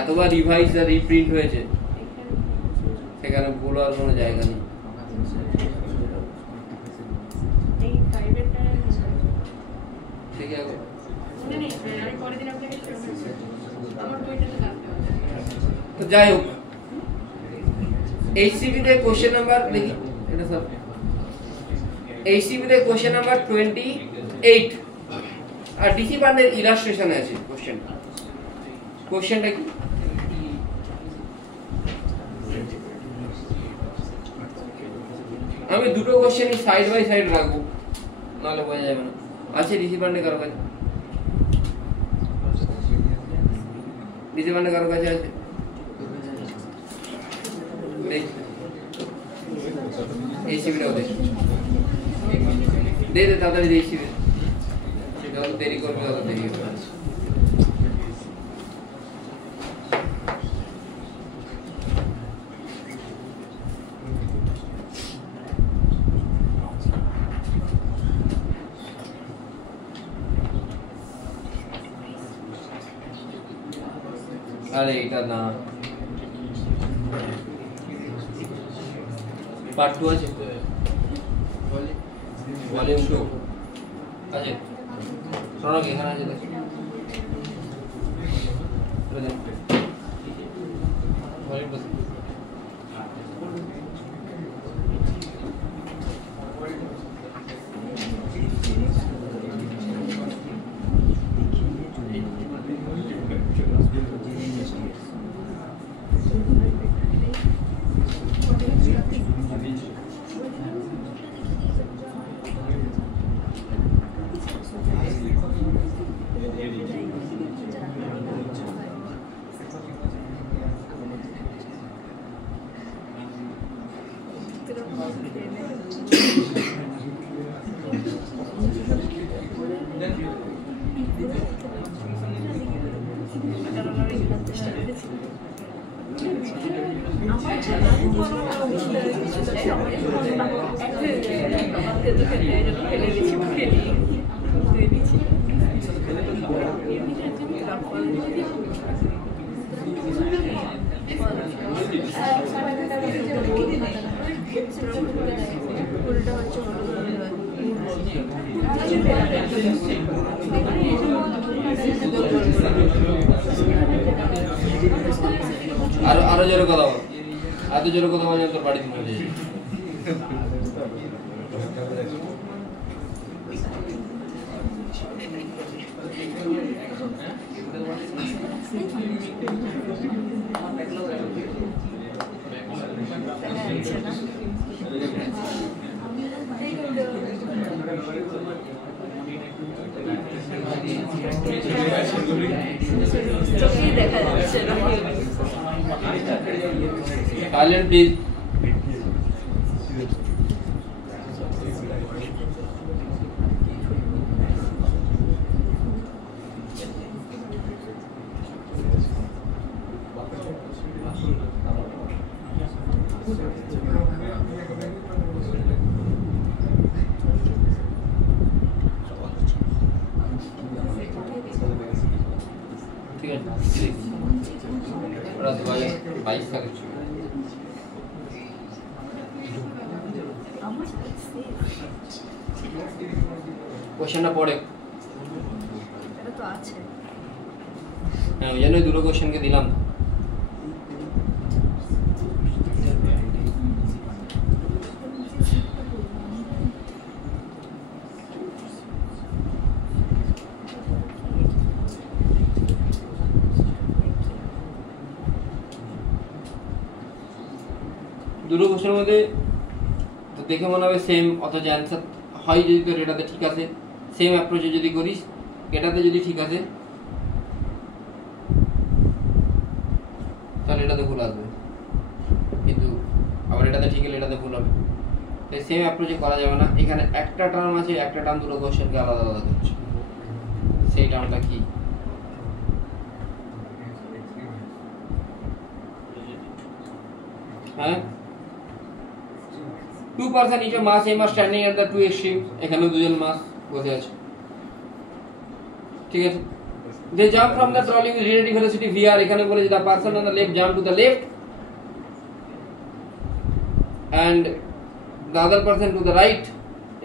এতবার রিভাইজ আর রিপ্রিন্ট হয়েছে, সেখানে ভুল হওয়ার কোনো জায়গা নেই। এই প্রাইভেটটা ঠিক আছে, মনে নেই, আমি পরের দিন আপনাকে আমার বইটাতে জানতে হবে। তো যাই হোক, এইচসিবিতে কোশ্চেন নাম্বার দেখি, এটা সব এইচসিবিতে কোশ্চেন নাম্বার 28 আর ডিসি বান্ডের ইলাস্ট্রেশনে আছে কোশ্চেনটা। কোশ্চেনটা কি? আমি দুটো কোশ্চেনই সাইড বাই সাইড রাখবো, নাহলে বোঝা যাবে না। আছে ডিসি বান্ডে কারো কাছে? ডিসি বান্ডে কারো কাছে আছে? এইচসিবিটাও দেখ, দে তাড়াতাড়ি দে এইচসিবি, যত দেরি করবে তত দেরি হবে। আরে এটা না, পার্ট 2 আছে, ভলিউম 2 আছে, শোনো কি এখানে আছে দেখ, ভলিউম 2 আরো জোরে কথা বল, এত জোরে কথা বলে তোর বাড়িতে পৌঁছে যাবে। Silent please. ঠিক আছে, ওরা 2022 সালের ছবি। কোশ্চেনটা পড়ে এটা তো আছে, হ্যাঁ, ওই জন্য দুটো কোশ্চেনকে দিলাম। দুটো কোশ্চেনের মধ্যে দেখে মনে হবে সেম, অথচ অ্যান্সার হয় যদি তোর এটাতে ঠিক আছে, সেম অ্যাপ্রোচে যদি করিস এটাতে যদি ঠিক আছে তাহলে এটাতে ভুল আসবে, কিন্তু আবার এটাতে ঠিক হলে এটাতে ভুল হবে। তাই সেম অ্যাপ্রোচে করা যাবে না। এখানে একটা টার্ম আছে, একটা টার্ম দুটো কোশ্চেনকে আলাদা আলাদা করছে। সেই টার্মটা কি? হ্যাঁ, 2 person each of mass m are standing at the two extremes, এখানে দুজন মাস বসে আছে, ঠিক আছে। They jump from the trolley with relative velocity vr, এখানে বলে যে the person on the left jump to the left and the other person to the right,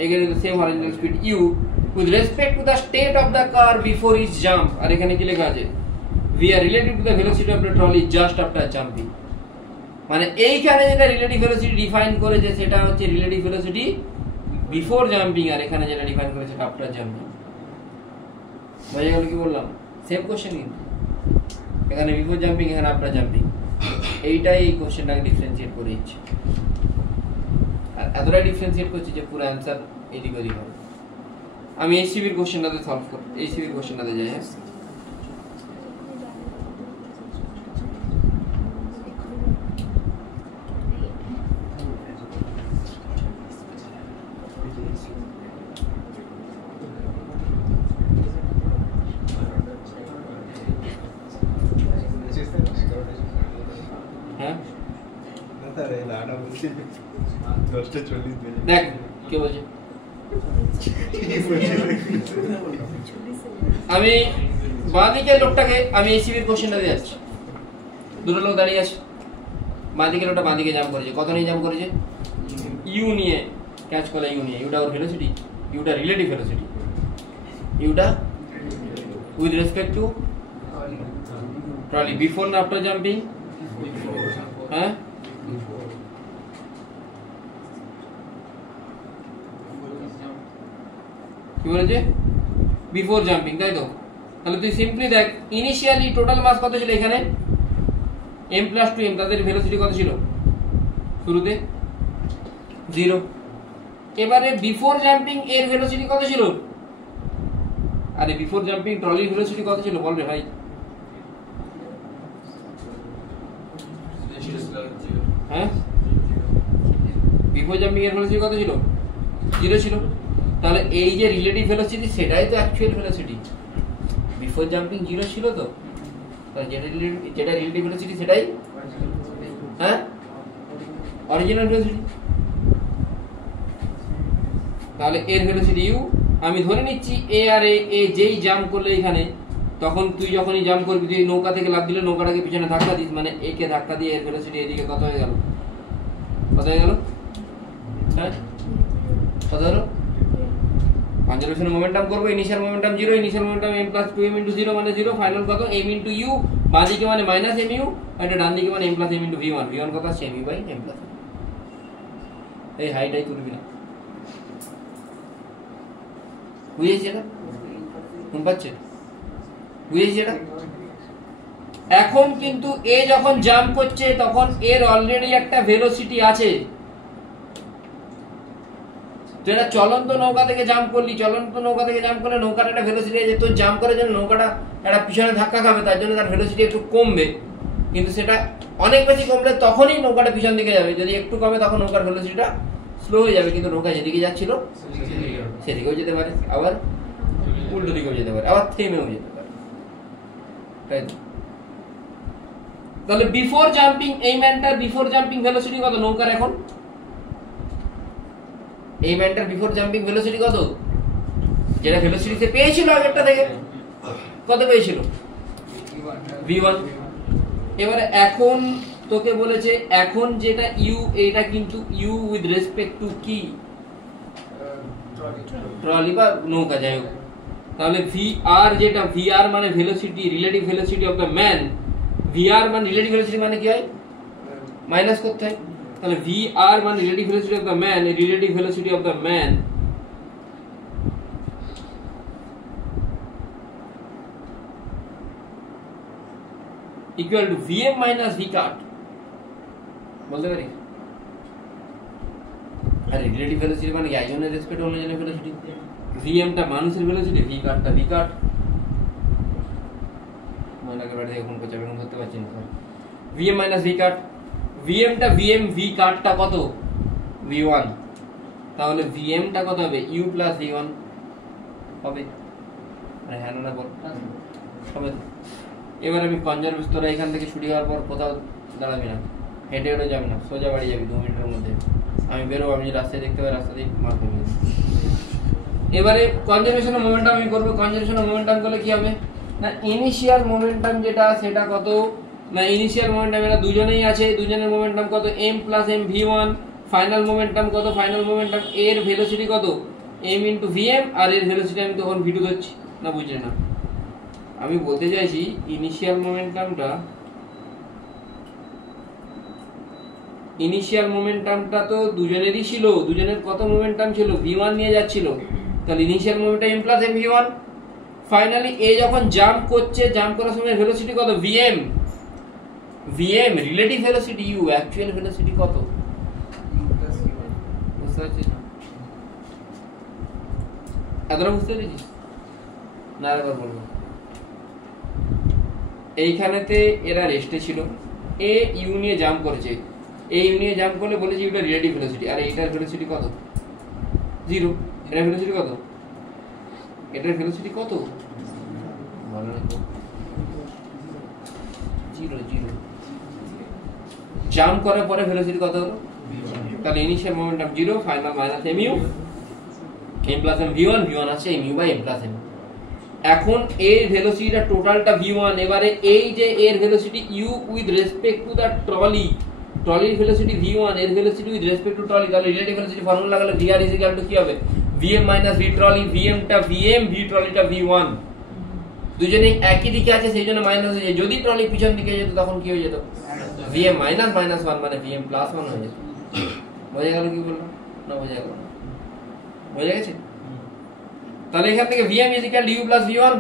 again with the same horizontal speed u with respect to the state of the car before each jump, আর এখানে কি লেখা আছে vr relative to the velocity of the trolley just after jumping, মানে এইখানে যেটা রিলেটিভ ভেলোসিটি ডিফাইন করেছে সেটা হচ্ছে রিলেটিভ ভেলোসিটি বিফোর জাম্পিং, আর এখানে যেটা ডিফাইন করেছে সেটা আফটার জাম্পিং। বুঝে গেল কি বললাম? সেম কোশ্চেন, কিন্তু এখানে বিফোর জাম্পিং, এখানে আফটার জাম্পিং। এইটাই এই কোশ্চেনটাকে ডিফারেন্সিয়েট করে দিচ্ছে, আর এতটাই ডিফারেন্সিয়েট করছে যে পুরো অ্যান্সার এদিক ওদিক হবে। আমি এইচসিবির কোশ্চেনটাতে সলভ করব, এইচসিবির কোশ্চেনটাতে যাই। হ্যাঁ, দেখ কে বলছে। আমি বাঁদিকের লোকটাকে আমি এইচসিবির কোশ্চেনটা দিয়ে যাচ্ছি, দুটো লোক দাঁড়িয়ে আছে, বাঁদিকের লোকটা বাঁদিকে জাম্প করেছে, কত নিয়ে জাম্প করেছে? ইউ নিয়ে, ক্যাচ করলে ইউ নিয়ে। ইউটা ওর ভেলোসিটি, ইউটা রিলেটিভ ভেলোসিটি, ইউটা with respect to trolley, before না আফটার জাম্পিং? হ্যাঁ, কি বলেছে? বিফোর জাম্পিং, তাই তো? তাহলে তুই সিম্পলি দেখ ইনিশিয়ালি টোটাল মাস কত ছিল এখানে? m + 2m, তাদের ভেলোসিটি কত ছিল শুরুতে? 0। এবারে বিফোর জাম্পিং এর ভেলোসিটি কত ছিল? আরে বিফোর জাম্পিং ট্রলির ভেলোসিটি কত ছিল বল রে ভাই? হ্যাঁ, বিফোর জাম্পিং এর ভেলোসিটি কত ছিল? 0 ছিল। তাহলে এই যে রিলেটিভ ভেলোসিটি সেটাই তো অ্যাকচুয়াল ভেলোসিটি। বিফোর জাম্পিং 0 ছিল তো, তাহলে যেটা রিলেটিভ ভেলোসিটি সেটাই হ্যাঁ অরিজিনাল ভেলোসিটি। তাহলে এর ভেলোসিটি ইউ, আমি ধরে নিচ্ছি এ আর এ যেই জাম্প করলে এখানে, তখন তুই যখনই জাম্প করবি, তুই নৌকা থেকে লাফ দিলে নৌকাটাকে পিছনে ধাক্কা দিস, মানে এ কে ধাক্কা দিয়ে এর ভেলোসিটি এদিকে কত হয়ে গেল? কত হয়ে গেল? হ্যাঁ, কত হলো? কনজারভেশন মোমেন্টাম করবো, initial momentum 0, initial momentum m + 2m × 0 মানে 0, ফাইনাল কত? m × u, বাঁদিকে মানে -mu, আর ডান দিকে মানে m + m × v1, v1 কত আছে? mu / m + m। এই হাইটাই তুলবি না, বুঝেছি এটা? কোন পাচ্ছে? বুঝেছি এটা? এখন কিন্তু এ যখন জাম্প করছে তখন এর অলরেডি একটা ভেলোসিটি আছে। তুই একটা চলন্ত নৌকা থেকে জাম্প করলি, চলন্ত নৌকা থেকে জাম্প করলে নৌকার একটা ভেলোসিটি আছে, তোর জাম্প করার জন্য নৌকাটা একটা পিছনে ধাক্কা খাবে, তার জন্য তার ভেলোসিটি একটু কমবে, কিন্তু সেটা অনেক বেশি কমলে তখনই নৌকাটা পিছন দিকে যাবে। যদি একটু কমে তখন নৌকার ভেলোসিটিটা স্লো হয়ে যাবে, কিন্তু নৌকা যেদিকে যাচ্ছিল সেদিকেও যেতে পারে, আবার উল্টো দিকেও যেতে পারে, আবার থেমেও যেতে পারে, তাই তো? তাহলে বিফোর জাম্পিং, এই ম্যানটার বিফোর জাম্পিং ভেলোসিটি কত নৌকার এখন? এই ম্যানটার বিফোর জাম্পিং ভেলোসিটি কত? যেটা ভেলোসিটি সে পেয়েছিল আগেরটা থেকে, কত পেয়েছিল? v1। এবারে এখন তোকে বলেছে এখন যেটা ইউ, এটা কিন্তু ইউ উইথ রেসপেক্ট টু কি? ট্রলি বা নৌকা, যাই হোক। তাহলে vr, যেটা vr মানে velocity, relative velocity of the man, vr মানে রিলেটিভ ভেলোসিটি মানে কি হয়? মাইনাস করতে হয়। তাহলে vr মানে relative velocity of the man, relative velocity of the man equal to vm - v কাট, বলতে পারি? আর রিলেটিভ ভেলোসিটি মানে কি একজনের রেসপেক্ট অন্যজনের ভেলোসিটি। ভিএমটা মানুষের ভেলোসিটি, ভি কার্ডটা ভি কার্ড। ময়নাকে বাড়ি থেকে ফোন করছে, এখন ধরতে পারছি না sir. VM minus V card, ভিএমটা ভিএম, ভি কার্ডটা কত ভি1, তাহলে ভিএমটা কত হবে ইউ প্লাস ভি1 হবে। আরে হ্যাঁ না বল হবে। এবার আমি কনজারভেটিভ, তোরা এখান থেকে ছুটি হওয়ার পর কোথাও দাঁড়াবি না, হেঁটে হেঁটে যাবি না, সোজা বাড়ি যাবি 2 মিনিটের মধ্যে। আমি বেরোবো, আমি রাস্তায় দেখতে পাই রাস্তা দিয়ে মার করবি। এবারে কনজারভেশন অফ মোমেন্টাম আমি করবো। কনজারভেশন অফ মোমেন্টাম করলে কি হবে না, ইনিশিয়াল মোমেন্টাম যেটা সেটা কত না, ইনিশিয়াল মোমেন্টাম এটা দুজনেই আছে, দুজনের মোমেন্টাম কত m plus m v1, final momentum কত, ফাইনাল মোমেন্টাম এর ভেলোসিটি কত m ইন্টু vm, আর এর ভেলোসিটি আমি তখন v2 ধরছি না, বুঝলে না? আমি বলতে চাইছি ইনিশিয়াল মোমেন্টামটা তো দুজনেরই ছিল, দুজনের কত মোমেন্টাম ছিল v1 নিয়ে যাচ্ছিল, তাহলে initial momentum m plus m v1। Finally এ যখন জাম্প করছে, জাম্প করার সময় ভেলোসিটি কত vm, vm relative velocity u, actual velocity কত বুঝতে পারছিস না? এতটা বুঝতে পেরেছিস না? আরেকবার বলবো। এইখানেতে এরা রেস্টে ছিল, এ ইউ নিয়ে জাম্প করেছে, এ ইউ নিয়ে জাম্প করলে বলেছি এটা রিলেটিভ ভেলোসিটি, আর এইটার ভেলোসিটি কত 0, এটার ভেলোসিটি কত, এটার ভেলোসিটি কত বলো না তো, 0 0। জাম্প করার পরে ভেলোসিটি কত হলো, তাহলে initial momentum 0, final minus mu, m plus m v1, v1 আছে mu by m plus m। এখন এর ভেলোসিটিটা টোটালটা v1, এবারে এই যে এর velocity u with respect to the trolley, ট্রলির ভেলোসিটি v1, এর velocity with respect to trolley, তাহলে রিলেটিভ ভেলোসিটি ফর্মুলা লাগালে vr ইজ ইকুয়াল টু কি হবে vm minus v trolley, vm টা vm, v ট্রলিটা v1, দুজনেই একই দিকে আছে সেই জন্য মাইনাস হয়ে যায়। যদি ট্রলি পিছন দিকে যেত তখন কি হয়ে যেত vm মাইনাস মাইনাস 1 মানে vm প্লাস 1 হয়ে যেত। বোঝা গেল কি বললাম না? বোঝা গেল? বোঝা গেছে? তাহলে এখান থেকে vm is equal to u plus v1,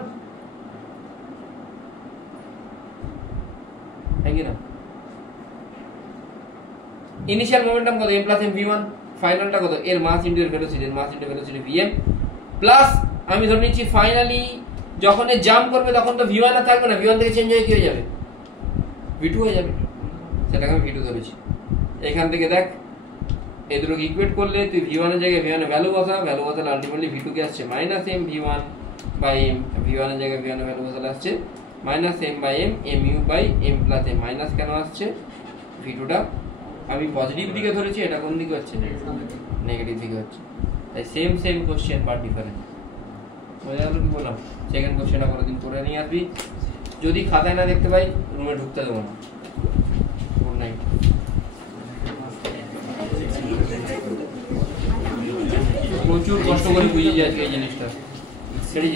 है কি না? ইনিশিয়াল মোমেন্টাম কত m প্লাস m v1, ফাইনালটা কত এর মাস ইনটু এর ভেলোসিটি, এর mass into velocity vm plus আমি ধরে নিচ্ছি ফাইনালি যখন এ জাম্প করবে তখন তো v1 আর থাকবে না, v1 থেকে চেঞ্জ হয়ে কি হয়ে যাবে v2 হয়ে যাবে, সেটাকে আমি v2 ধরেছি। এখান থেকে দেখ এই দুটোকে ইকুয়েট করলে তুই v1 এর জায়গায় v1 এর ভ্যালু বসা, ভ্যালু বসালে আলটিমেটলি v2 কে আসছে minus m v1 by m, v1 এর জায়গায় v1 এর ভ্যালু বসালে আসছে minus m by m, mu by m plus m। Minus কেন আসছে, v2 টা আমি পজিটিভ দিকে ধরেছি, এটা কোন দিকে হচ্ছে নেগেটিভ দিকে হচ্ছে, তাই সেম কোশ্চেন বাট ডিফারেন্ট। বোঝা গেল কি বললাম? সেকেন্ড কোশ্চেনটা কোনোদিন করে নিয়ে আসবি, যদি খাতায় না দেখতে পাই রুমে ঢুকতে দেবো না। Good night. প্রচুর কষ্ট করে বুঝিয়েছি আজকে এই জিনিসটা, ছেড়ে